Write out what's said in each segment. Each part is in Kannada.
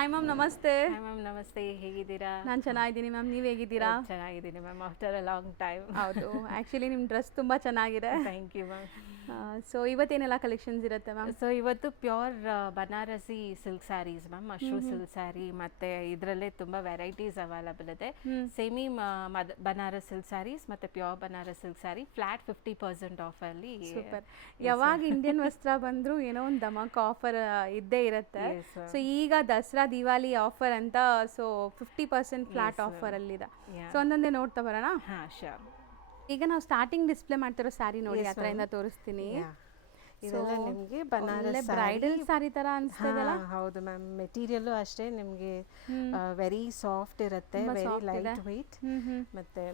ಹಾಯ್ ಮ್ಯಾಮ್, ನಮಸ್ತೆ. ಹಾಯ್ ಮ್ಯಾಮ್, ನಮಸ್ತೆ. ಹೇಗಿದ್ದೀರಾ? ನಾನು ಚೆನ್ನಾಗಿದ್ದೀನಿ ಮ್ಯಾಮ್, ನೀವು ಹೇಗಿದ್ದೀರಾ? ಚೆನ್ನಾಗಿದ್ದೀನಿ ma'am, after a long time. ಹೌದು, ಆ್ಯಕ್ಚುಲಿ ನಿಮ್ಮ ಡ್ರೆಸ್ ತುಂಬ ಚೆನ್ನಾಗಿದೆ. Thank you ma'am. ಸೊ ಇವತ್ತೇನೆಲ್ಲ ಕಲೆಕ್ಷನ್ಸ್ ಇರುತ್ತೆ ಮ್ಯಾಮ್? ಸೊ ಇವತ್ತು pure Banarasi silk saris ma'am, Mashru silk sari, ಮತ್ತು ಇದರಲ್ಲೇ ತುಂಬ ವೆರೈಟೀಸ್ ಅವೈಲಬಲ್ ಇದೆ. ಸೆಮಿ ಬನಾರಸ್ ಸಿಲ್ಕ್ ಸ್ಯಾರೀಸ್ ಮತ್ತು pure Banaras silk sari flat 50% ಆಫಲ್ಲಿ. ಸೂಪರ್. ಯಾವಾಗ ಇಂಡಿಯನ್ ವಸ್ತ್ರ ಬಂದರೂ ಏನೋ ಒಂದು ಧಮಾಕ ಆಫರ್ ಇದ್ದೇ ಇರುತ್ತೆ. ಸೊ ಈಗ ದಸರಾ ದಿವಾಲಿ ಆಫರ್ ಅಂತ, ಸೊ 50% ಫ್ಲಾಟ್ ಆಫರಲ್ಲಿದೆ. ಸೊ ಒಂದೊಂದೇ ನೋಡ್ತಾ ಬರೋಣ. ಹಾಂ, ಶೋರ್. ಈಗ ನಾವು ಸ್ಟಾರ್ಟಿಂಗ್ ಡಿಸ್ಪ್ಲೇ ಮಾಡ್ತಿರೋ ಸ್ಯಾರಿ ನೋಡಿ, ಹತ್ರದಿಂದ ತೋರಿಸ್ತೀನಿ. ಇದೆಲ್ಲ ನಿಮಗೆ ಬನಾರಸ್ ಬ್ರೈಡಲ್ ಸ್ಯಾರಿ ತರ ಅನ್ಸ್ತದಲ್ಲ? ಹೌದು ಮ್ಯಾಮ್, ಮೆಟೀರಿಯಲ್ಲು ಅಷ್ಟೇ ನಿಮಗೆ ವೆರಿ ಸಾಫ್ಟ್ ಇರುತ್ತೆ, ವೆರಿ ಲೈಟ್ ವೆಯ್ಟ್. ಮತ್ತೆ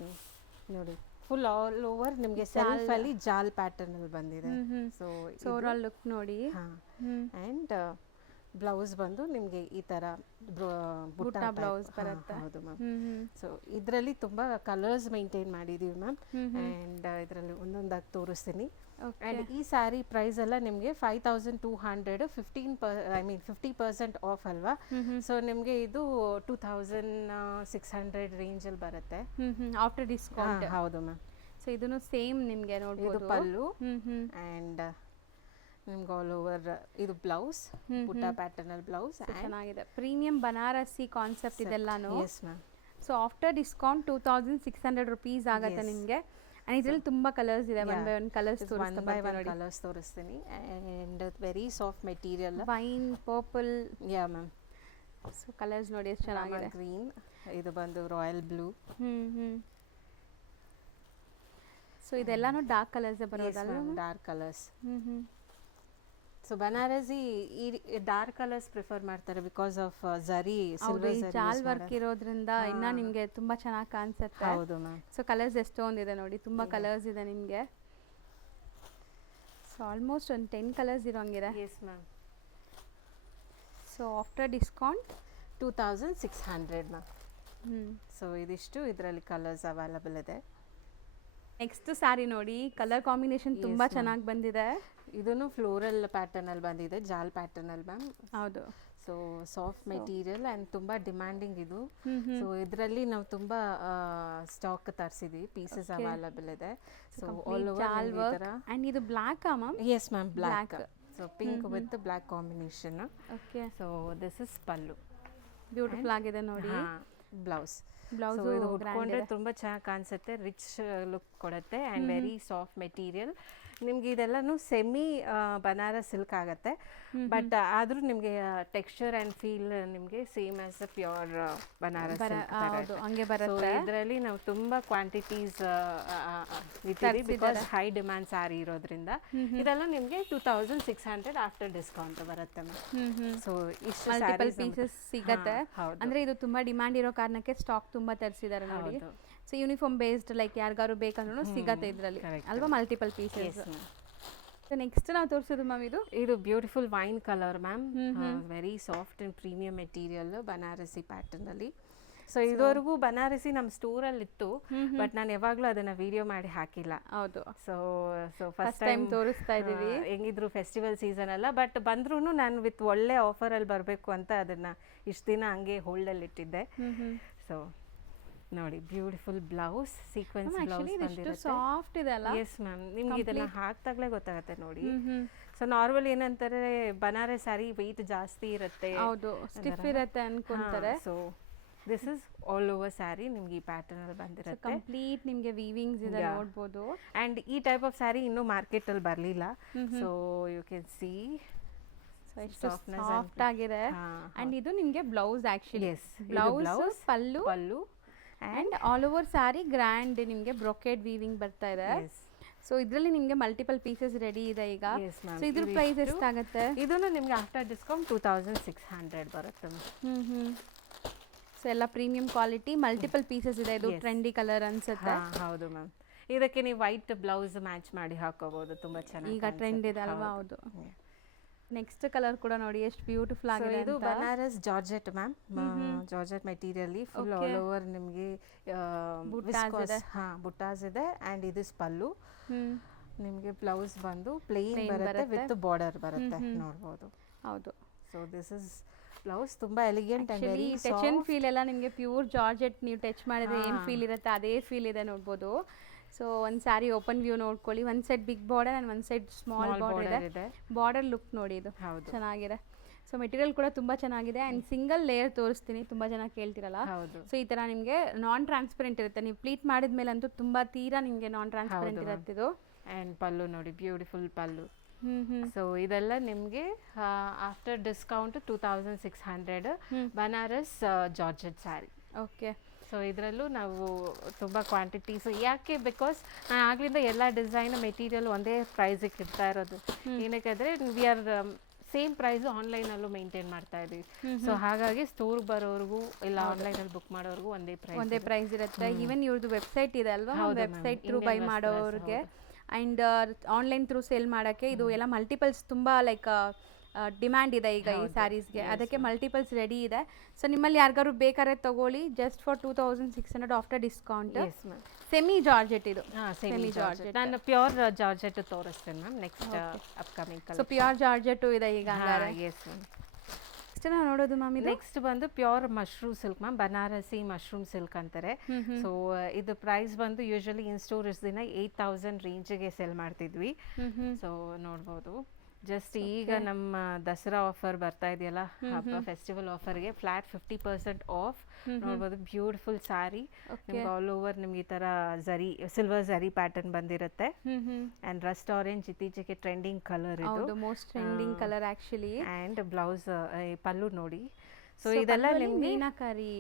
ನೋಡಿ, ಫುಲ್ ಆಲ್ ಓವರ್ ನಿಮಗೆ ಸೆಲ್ಫ್ ಅಲ್ಲಿ ಜಾಲ್ ಪ್ಯಾಟರ್ನ್ ಅಲ್ಲಿ ಬಂದಿದೆ. ಸೊ ಓವರಾಲ್ ಲುಕ್ ನೋಡಿ. ಆ್ಯಂಡ್ ಬ್ಲೌಸ್ ಬಂದು ನಿಮಗೆ ಈ ಥರ ಬುಟ್ಟ ಬ್ಲೌಸ್ ಬರುತ್ತೆ. ಹೌದು ಮ್ಯಾಮ್. ಸೊ ಇದರಲ್ಲಿ ತುಂಬ ಕಲರ್ಸ್ ಮೇಂಟೈನ್ ಮಾಡಿದ್ದೀವಿ ಮ್ಯಾಮ್. ಆ್ಯಂಡ್ ಇದರಲ್ಲಿ ಒಂದೊಂದಾಗಿ ತೋರಿಸ್ತೀನಿ. ಆ್ಯಂಡ್ ಈ ಸ್ಯಾರಿ ಪ್ರೈಸ್ ಎಲ್ಲ ನಿಮಗೆ 5200, 50% ಆಫ್ ಅಲ್ವಾ? ಸೊ ನಿಮಗೆ ಇದು 2600 ರೇಂಜಲ್ಲಿ ಬರುತ್ತೆ ಆಫ್ಟರ್ ಡಿಸ್ಕೌಂಟ್. ಹೌದು ಮ್ಯಾಮ್. ಸೊ ಇದನ್ನು ಸೇಮ್ ನಿಮಗೆ ನೋಡ್ಬೋದು. ಇದು ಪಲ್ಲು. ಆ್ಯಂಡ್ ನಿಮ್ಗೆ ಆಲ್ ಓವರ್ ಇದು ಬ್ಲೌಸ್, ಪುಟ್ಟ ಪ್ಯಾಟರ್ನ್ ಅಲ್ಲಿ ಬ್ಲೌಸ್. ಚೆನ್ನಾಗಿದೆ, ಪ್ರೀಮಿಯಂ ಬನಾರಸಿ ಕಾನ್ಸೆಪ್ಟ್ ಇದೆಲ್ಲಾನು. Yes ma'am. So after discount 2600 rupees ಆಗುತ್ತೆ ನಿಮಗೆ. ಆ್ಯಂಡ್ ಇದರಲ್ಲಿ ತುಂಬ ಕಲರ್ಸ್ ಇದೆ. ಒನ್ ಬೈ ಒನ್ ಕಲರ್ಸ್ ತೋರಿಸ್ತೀನಿ. And very soft material, wine, purple. Yeah ma'am. So colours ನೋಡಿ ಎಷ್ಟು ಚೆನ್ನಾಗಿದೆ. ಗ್ರೀನ್, ಇದು ಬಂದು ರಾಯಲ್ ಬ್ಲೂ. ಸೊ ಇದೆಲ್ಲಾನು ಡಾರ್ಕ್ ಕಲರ್ಸ್ ಬರೋದಲ್ಲ? Dark colours. ಸೊ ಬನಾರಸಿ ಈ ಡಾರ್ಕ್ ಕಲರ್ಸ್ ಪ್ರಿಫರ್ ಮಾಡ್ತಾರೆ because of zari, silver jaal work ಇರೋದ್ರಿಂದ ಇನ್ನ ನಿಮಗೆ ತುಂಬಾ ಚೆನ್ನಾಗಿ ಕಾಣಿಸುತ್ತೆ. ಹೌದು ಮ್ಯಾಮ್. ಸೊ ಕಲರ್ಸ್ ಎಷ್ಟೊಂದಿದೆ ನೋಡಿ, ತುಂಬಾ ಕಲರ್ಸ್ ಇದೆ ನಿಮಗೆ. ಸೊ ಆಲ್ಮೋಸ್ಟ್ ಒಂದು 10 ಕಲರ್ಸ್ ಇರೋಂಗಿದೆ. Yes ma'am. So after discount 2600 ma'am. So ಇದಿಷ್ಟು ಇದರಲ್ಲಿ ಕಲರ್ಸ್ ಅವೈಲಬಲ್ ಇದೆ. ನೆಕ್ಸ್ಟ್ ಸ್ಯಾರಿ ನೋಡಿ, ಕಲರ್ ಕಾಂಬಿನೇಷನ್ ತುಂಬಾ ಚೆನ್ನಾಗಿ ಬಂದಿದೆ. ಇದನ್ನು ಫ್ಲೋರಲ್ ಪ್ಯಾಟರ್ನ್ ಅಲ್ಲಿ ಬಂದಿದೆ, ಜಾಲ್ ಪ್ಯಾಟರ್ನ್ ಅಲ್ಲಿ ಮ್ಯಾಮ್. ಹೌದು. ಸೊ ಸಾಫ್ಟ್ ಮೆಟೀರಿಯಲ್ ಆ್ಯಂಡ್ ತುಂಬ ಡಿಮ್ಯಾಂಡಿಂಗ್ ಇದು. ಸೊ ಇದರಲ್ಲಿ ನಾವು ತುಂಬ ಸ್ಟಾಕ್ ತರಿಸಿದ್ವಿ, ಪೀಸಸ್ ಅವೈಲಬಲ್ ಇದೆ. So all over work. And ಇದು black ma'am? Yes ma'am, black. So pink with black combination. Okay. So this is pallu. Beautiful ಆಗಿದೆ ನೋಡಿ. ಬ್ಲೌಸ್. ಬ್ಲೌಸ್ ಇದು ಉಟ್ಕೊಂಡ್ರೆ ತುಂಬ ಚೆನ್ನಾಗಿ ಕಾಣಿಸುತ್ತೆ, ರಿಚ್ ಲುಕ್ ಕೊಡುತ್ತೆ. And very soft material. ನಿಮ್ಗೆ ಇದೆಲ್ಲನೂ ಸೆಮಿ ಬನಾರಸ್ ಸಿಲ್ಕ್ ಆಗುತ್ತೆ, ಬಟ್ ಆದರೂ ನಿಮಗೆ ಟೆಕ್ಸ್ಚರ್ ಆ್ಯಂಡ್ ಫೀಲ್ ನಿಮಗೆ same as a pure Banaras ಹಂಗೆ ಬರುತ್ತೆ. ಇದರಲ್ಲಿ ನಾವು ತುಂಬ ಕ್ವಾಂಟಿಟೀಸ್ ಇಟ್ಟಿದ್ದೀವಿ ಬಿಕಾಸ್ ಹೈ ಡಿಮ್ಯಾಂಡ್ ಸ್ಯಾರಿ ಇರೋದ್ರಿಂದ. ಇದೆಲ್ಲ ನಿಮಗೆ 2600 ಆಫ್ಟರ್ ಡಿಸ್ಕೌಂಟ್ ಬರುತ್ತೆ ಮ್ಯಾಮ್. ಸೊ ಇಷ್ಟು ಮಲ್ಟಿಪಲ್ ಪೀಸಸ್ ಸಿಗುತ್ತೆ. ಅಂದ್ರೆ ಇದು ತುಂಬಾ ಡಿಮ್ಯಾಂಡ್ ಇರೋ ಕಾರಣಕ್ಕೆ ಸ್ಟಾಕ್ ತುಂಬಾ ತರಿಸಿದ್ದಾರೆ ನೋಡಿ. ಸೊ ಯೂನಿಫಾರ್ಮ್ ಬೇಸ್ಡ್ ಲೈಕ್ ಯಾರಿಗಾರು ಬೇಕಂದ್ರೂ ಸಿಗತ್ತೆ ಇದರಲ್ಲಿ ಅಲ್ವಾ, ಮಲ್ಟಿಪಲ್ ಪೀಸಸ್. ನೆಕ್ಸ್ಟ್ ನಾವು ತೋರಿಸೋದು ಮ್ಯಾಮ್ ಇದು beautiful wine colour ma'am. Very soft and premium material, Banarasi pattern ಅಲ್ಲಿ. ಸೊ ಇದುವರೆಗೂ ಬನಾರಸಿ ನಮ್ಮ ಸ್ಟೋರಲ್ಲಿ ಇತ್ತು, ಬಟ್ ನಾನು ಯಾವಾಗಲೂ ಅದನ್ನ ವಿಡಿಯೋ ಮಾಡಿ ಹಾಕಿಲ್ಲ. ಹೌದು. ಸೊ ಫಸ್ಟ್ ಟೈಮ್ ತೋರಿಸ್ತಾ ಇದ್ದೀವಿ. ಹೆಂಗಿದ್ರು ಫೆಸ್ಟಿವಲ್ ಸೀಸನ್ ಅಲ್ಲ, ಬಟ್ ಬಂದ್ರೂ ನಾನು ವಿತ್ ಒಳ್ಳೆ ಆಫರಲ್ಲಿ ಬರಬೇಕು ಅಂತ ಅದನ್ನ ಇಷ್ಟು ದಿನ ಹಂಗೆ ಹೋಲ್ಡಲ್ಲಿ ಇಟ್ಟಿದ್ದೆ. ಸೊ ನೋಡಿ, ಬ್ಯೂಟಿಫುಲ್ ಬ್ಲೌಸ್, ಸೀಕ್ವೆನ್ಸ್ ಬ್ಲೌಸ್ ಬಂದಿರುತ್ತೆ. ಸಾಫ್ಟ್ ಇದೆ ಅಲ್ಲ? Yes ma'am. ನಿಮ್ಗೆ ಇದನ್ನ ಹಾಕ್ದಾಗಲೇ ಗೊತ್ತಾಗುತ್ತೆ ನೋಡಿ. ಸೊ ನಾರ್ಮಲ್ ಏನಂತಾರೆ, ಬನಾರಸ್ ಸ್ಯಾರಿ ವೆಯ್ಟ್ ಜಾಸ್ತಿ ಇರುತ್ತೆ, ಹೌದು, ಸ್ಟಿಫ್ ಇರುತ್ತೆ ಅನ್ಕೊಂತಾರೆ. So this is all over sari ನಿಮ್ಗೆ ಈ ಪ್ಯಾಟರ್ನ್ ಅಲ್ಲಿ ಬಂದಿರುತ್ತೆ. ಕಂಪ್ಲೀಟ್ ನಿಮ್ಗೆ ವೀವಿಂಗ್ಸ್ ಇದೆ ನೋಡ್ಬೋದು. ಅಂಡ್ ಈ ಟೈಪ್ ಆಫ್ ಸ್ಯಾರಿ ಇನ್ನೂ ಮಾರ್ಕೆಟ್ ಅಲ್ಲಿ ಬರಲಿಲ್ಲ. So you can see soft ಆಗಿದೆ. ಅಂಡ್ ಇದು ನಿಮ್ಗೆ blouse, actually blouse, pallu and all over sari grand ನಿಮಗೆ ಬ್ರೊಕೇಡ್ ವೀವಿಂಗ್ ಬರ್ತಾ ಇದೆ. ಸೊ ಇದರಲ್ಲಿ ನಿಮಗೆ ಮಲ್ಟಿಪಲ್ ಪೀಸಸ್ ರೆಡಿ ಇದೆ ಈಗ. ಸೊ ಇದ್ರ ಪ್ರೈಸ್ ಎಷ್ಟಾಗುತ್ತೆ? ಇದನ್ನು ನಿಮಗೆ ಆಫ್ಟರ್ ಡಿಸ್ಕೌಂಟ್ 2600 ಬರುತ್ತೆ. ಸೊ ಎಲ್ಲ ಪ್ರೀಮಿಯಂ ಕ್ವಾಲಿಟಿ, ಮಲ್ಟಿಪಲ್ ಪೀಸಸ್ ಇದೆ. ಇದು ಟ್ರೆಂಡಿ ಕಲರ್ ಅನ್ಸುತ್ತೆ. ಹೌದು ಮ್ಯಾಮ್. ಇದಕ್ಕೆ ನೀವು ವೈಟ್ ಬ್ಲೌಸ್ ಮ್ಯಾಚ್ ಮಾಡಿ ಹಾಕೋಬಹುದು, ತುಂಬಾ ಚೆನ್ನಾಗಿ ಈಗ ಟ್ರೆಂಡ್ ಇದೆ ಅಲ್ವಾ? ಹೌದು. ನೆಕ್ಸ್ಟ್ ಕಲರ್ ಕೂಡ ನೋಡಿ ಎಷ್ಟು ಬ್ಯೂಟಿಫುಲ್ ಆಗಿದೆ. ಇದು Banaras georgette ma'am, georgette material, full all over ನಿಮಗೆ ಬುಟ್ಟಾಸ್ ಇದೆ. ಆ್ಯಂಡ್ ಇದು ಪಲ್ಲು. ನಿಮಗೆ ಬ್ಲೌಸ್ ಬಂದು ಪ್ಲೇನ್ ಬರುತ್ತೆ, ವಿತ್ ಬಾರ್ಡರ್ ಬರುತ್ತೆ, ನೋಡ್ಬೋದು. ಹೌದು. ಸೊ ದಿಸ್ ಇಸ್ ಬ್ಲೌಸ್ ತುಂಬಾ elegant and very touch and feel ಎಲ್ಲ ನಿಮಗೆ ಪ್ಯೂರ್ ಜಾರ್ಜೆಟ್ ನೀವು ಟಚ್ ಮಾಡಿದ್ರೆ ಏನು ಫೀಲ್ ಇರುತ್ತೆ ಅದೇ ಫೀಲ್ ಇದೆ ನೋಡ್ಬೋದು. ಸೊ ಒಂದು ಸ್ಯಾರಿ ಓಪನ್ ವ್ಯೂ ನೋಡ್ಕೊಳ್ಳಿ, ಒಂದು ಸೈಡ್ ಬಿಗ್ ಬಾರ್ಡರ್ ಆ್ಯಂಡ್ ಒಂದು ಸೈಡ್ ಸ್ಮಾಲ್ ಬಾರ್ಡರ್ ಇದೆ. ಬಾರ್ಡರ್ ಲುಕ್ ನೋಡಿ, ಇದು ಚೆನ್ನಾಗಿದೆ. ಸೊ ಮೆಟೀರಿಯಲ್ ಕೂಡ ತುಂಬ ಚೆನ್ನಾಗಿದೆ ಆ್ಯಂಡ್ ಸಿಂಗಲ್ ಲೇಯರ್ ತೋರಿಸ್ತೀನಿ, ತುಂಬ ಜನ ಕೇಳ್ತಿರಲ್ಲ. ಸೊ ಈ ಥರ ನಿಮಗೆ ನಾನ್ ಟ್ರಾನ್ಸ್ಪರೆಂಟ್ ಇರುತ್ತೆ, ನೀವು ಪ್ಲೀಟ್ ಮಾಡಿದ್ಮೇಲೆ ಅಂತೂ ತುಂಬ ತೀರಾ ನಿಮಗೆ ನಾನ್ ಟ್ರಾನ್ಸ್ಪರೆಂಟ್ ಇರುತ್ತೆ ಇದು. ಆ್ಯಂಡ್ ಪಲ್ಲು ನೋಡಿ, ಬ್ಯೂಟಿಫುಲ್ ಪಲ್ಲು. ಸೊ ಇದೆಲ್ಲ ನಿಮಗೆ after discount 2600 Banaras georgette sari. Okay. So ಇದರಲ್ಲೂ ನಾವು ತುಂಬ ಕ್ವಾಂಟಿಟೀಸ್, ಯಾಕೆ ಬಿಕಾಸ್ ನಾನು ಆಗಲಿಂದ ಎಲ್ಲ ಡಿಸೈನ್ ಮೆಟೀರಿಯಲ್ ಒಂದೇ ಪ್ರೈಸಿಗೆ ಇಡ್ತಾ ಇರೋದು. ಏನಕ್ಕಾದರೆ ವಿ ಆರ್ ಸೇಮ್ ಪ್ರೈಸ್ ಆನ್ಲೈನಲ್ಲೂ ಮೇಂಟೈನ್ ಮಾಡ್ತಾ ಇದ್ದೀವಿ. ಸೊ ಹಾಗಾಗಿ ಸ್ಟೋರ್ಗೆ ಬರೋರ್ಗೂ ಇಲ್ಲ ಆನ್ಲೈನಲ್ಲಿ ಬುಕ್ ಮಾಡೋರ್ಗೂ ಒಂದೇ ಪ್ರೈಸ್ ಇರುತ್ತೆ. ಈವನ್ ಇವ್ರದ್ದು ವೆಬ್ಸೈಟ್ ಇದೆ ಅಲ್ವಾ, ವೆಬ್ಸೈಟ್ ಥ್ರೂ ಬೈ ಮಾಡೋರಿಗೆ ಆ್ಯಂಡ್ ಆನ್ಲೈನ್ ಥ್ರೂ ಸೇಲ್ ಮಾಡೋಕ್ಕೆ ಇದು ಎಲ್ಲ ಮಲ್ಟಿಪಲ್ಸ್ ತುಂಬ ಲೈಕ್ ಡಿಮ್ಯಾಂಡ್ ಇದೆ ಈಗ ಈ ಸ್ಯಾರೀಸ್ಗೆ, ಅದಕ್ಕೆ ಮಲ್ಟಿಪಲ್ಸ್ ರೆಡಿ ಇದೆ. ಸೊ ನಿಮ್ಮಲ್ಲಿ ಯಾರಿಗಾರು ಬೇಕಾದ್ರೆ ತಗೊಳ್ಳಿ, just for 2600 after discount. Semi georgette ಇದು. Semi georgette. ನಾನು ಪ್ಯೂರ್ ಜಾರ್ಜೆಟ್ ತೋರಿಸ್ತೇನೆ ma'am next upcoming colour. So pure georgette ಇದೆ ಈಗ. Yes ma'am. ನೆಕ್ಸ್ಟ್ ನಾವು ನೋಡೋದು ಮ್ಯಾಮ್, ನೆಕ್ಸ್ಟ್ ಬಂದು pure mushroom silk ma'am, Banarasi mushroom silk ಅಂತಾರೆ. ಸೊ ಇದು ಪ್ರೈಸ್ ಬಂದು ಯೂಶಲಿ ಇನ್ ಸ್ಟೋರ್ಸ್ ದಿನ 8000 ರೇಂಜಿಗೆ ಸೆಲ್ ಮಾಡ್ತಿದ್ವಿ. ಸೊ ನೋಡ್ಬೋದು, ಜಸ್ಟ್ ಈಗ ನಮ್ಮ ದಸರಾ ಆಫರ್ ಬರ್ತಾ ಇದೆಯಲ್ಲ, ಹಬ್ಬ ಫೆಸ್ಟಿವಲ್ ಆಫರ್ಗೆ ಫ್ಲಾಟ್ 50% ಆಫ್. ನೋಡ್ಬೋದು ಬ್ಯೂಟಿಫುಲ್ ಸ್ಯಾರಿ, ನಿಮ್ಗೆ ಆಲ್ ಓವರ್ ನಿಮ್ಗೆ ಈ ತರ ಜರಿ ಸಿಲ್ವರ್ ಜರಿ ಪ್ಯಾಟರ್ನ್ ಬಂದಿರುತ್ತೆ. ಅಂಡ್ ರಸ್ಟ್ ಆರೆಂಜ್ ಇತ್ತೀಚೆಗೆ ಟ್ರೆಂಡಿಂಗ್ ಕಲರ್ ಇದು, most trending colour actually. And blouse pallu ನೋಡಿ. ಸೊ ಇದೆಲ್ಲ ನಿಮ್ಗೆ ಮೀನಾಕಾರಿ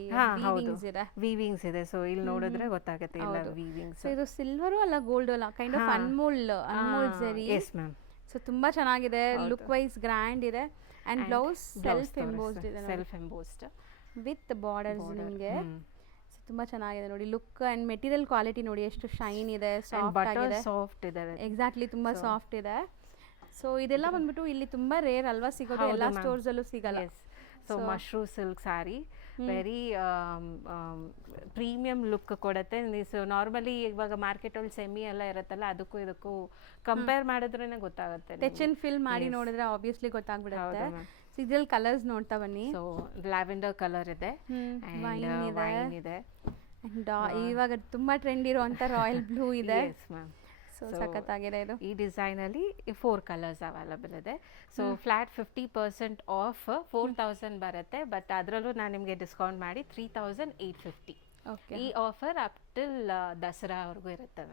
ವೀವಿಂಗ್ಸ್ ಇದೆ. ಸೊ ಇಲ್ಲಿ ನೋಡಿದ್ರೆ ಗೊತ್ತಾಗುತ್ತೆ ಎಲ್ಲ ವೀವಿಂಗ್ಸ್. ಸೊ ಇದು ಸಿಲ್ವರು ಅಲ್ಲ ಗೋಲ್ಡ್ ಅಲ್ಲ, ಕೈಂಡ್ ಆಫ್ ಅನ್ಮೋಲ್ಡ್ ಜರಿ. S ma'am. ಸೊ ತುಂಬಾ ಚೆನ್ನಾಗಿದೆ, ಲುಕ್ ವೈಸ್ ಗ್ರ್ಯಾಂಡ್ ಇದೆ. And blouse self embossed with borders ನಿಮಗೆ. ಸೊ ತುಂಬಾ ಚೆನ್ನಾಗಿದೆ ನೋಡಿ ಲುಕ್ ಅಂಡ್ ಮೆಟೀರಿಯಲ್ ಕ್ವಾಲಿಟಿ ನೋಡಿ ಎಷ್ಟು ಶೈನ್ ಇದೆ, ಸಾಫ್ಟ್ ಇದೆ. ಎಕ್ಸಾಕ್ಟ್ಲಿ, ತುಂಬಾ ಸಾಫ್ಟ್ ಇದೆ. ಸೊ ಇದೆಲ್ಲ ಬಂದ್ಬಿಟ್ಟು ಇಲ್ಲಿ ತುಂಬಾ ರೇರ್ ಅಲ್ವಾ ಸಿಗೋದು, ಎಲ್ಲ ಸ್ಟೋರ್ಸ್ ಅಲ್ಲೂ ಸಿಗಲ್ಲ. So mushroom silk sari very premium look ಕೊಡುತ್ತೆ. ಸೊ ನಾರ್ಮಲಿ ಇವಾಗ ಮಾರ್ಕೆಟಲ್ಲಿ ಸೆಮಿ ಎಲ್ಲ ಇರುತ್ತಲ್ಲ, ಅದಕ್ಕೂ ಇದಕ್ಕೂ ಕಂಪೇರ್ ಮಾಡಿದ್ರೇ ಗೊತ್ತಾಗುತ್ತೆ. ಟಚ್ ಅಂಡ್ ಫೀಲ್ ಮಾಡಿ ನೋಡಿದ್ರೆ ಆಬ್ವಿಯಸ್ಲಿ ಗೊತ್ತಾಗ್ಬಿಡುತ್ತೆ. ಸೊ ಇದ್ರಲ್ಲಿ ಕಲರ್ಸ್ ನೋಡ್ತಾ ಬನ್ನಿ. ಸೊ ಲ್ಯಾವೆಂಡರ್ ಕಲರ್ ಇದೆ, ವೈನ್ ಇದೆ, ಅಂಡ್ ಇವಾಗ ತುಂಬಾ ಟ್ರೆಂಡ್ ಇರುವಂತ ರಾಯಲ್ ಬ್ಲೂ ಇದೆ. ಸೊ ಸಖತ್ತಾಗಿದೆ ಇದು. ಈ ಡಿಸೈನ್ ಅಲ್ಲಿ 4 ಕಲರ್ಸ್ ಅವೈಲಬಲ್ ಇದೆ. ಸೊ ಫ್ಲಾಟ್ 50% ಆಫ್ 4000 ಬರುತ್ತೆ, ಬಟ್ ಅದರಲ್ಲೂ ನಾನು ನಿಮಗೆ ಡಿಸ್ಕೌಂಟ್ ಮಾಡಿ 3850. ಈ ಆಫರ್ ಅಪ್ ಟಿಲ್ ದಸರಾವರೆಗೂ ಇರುತ್ತೆ.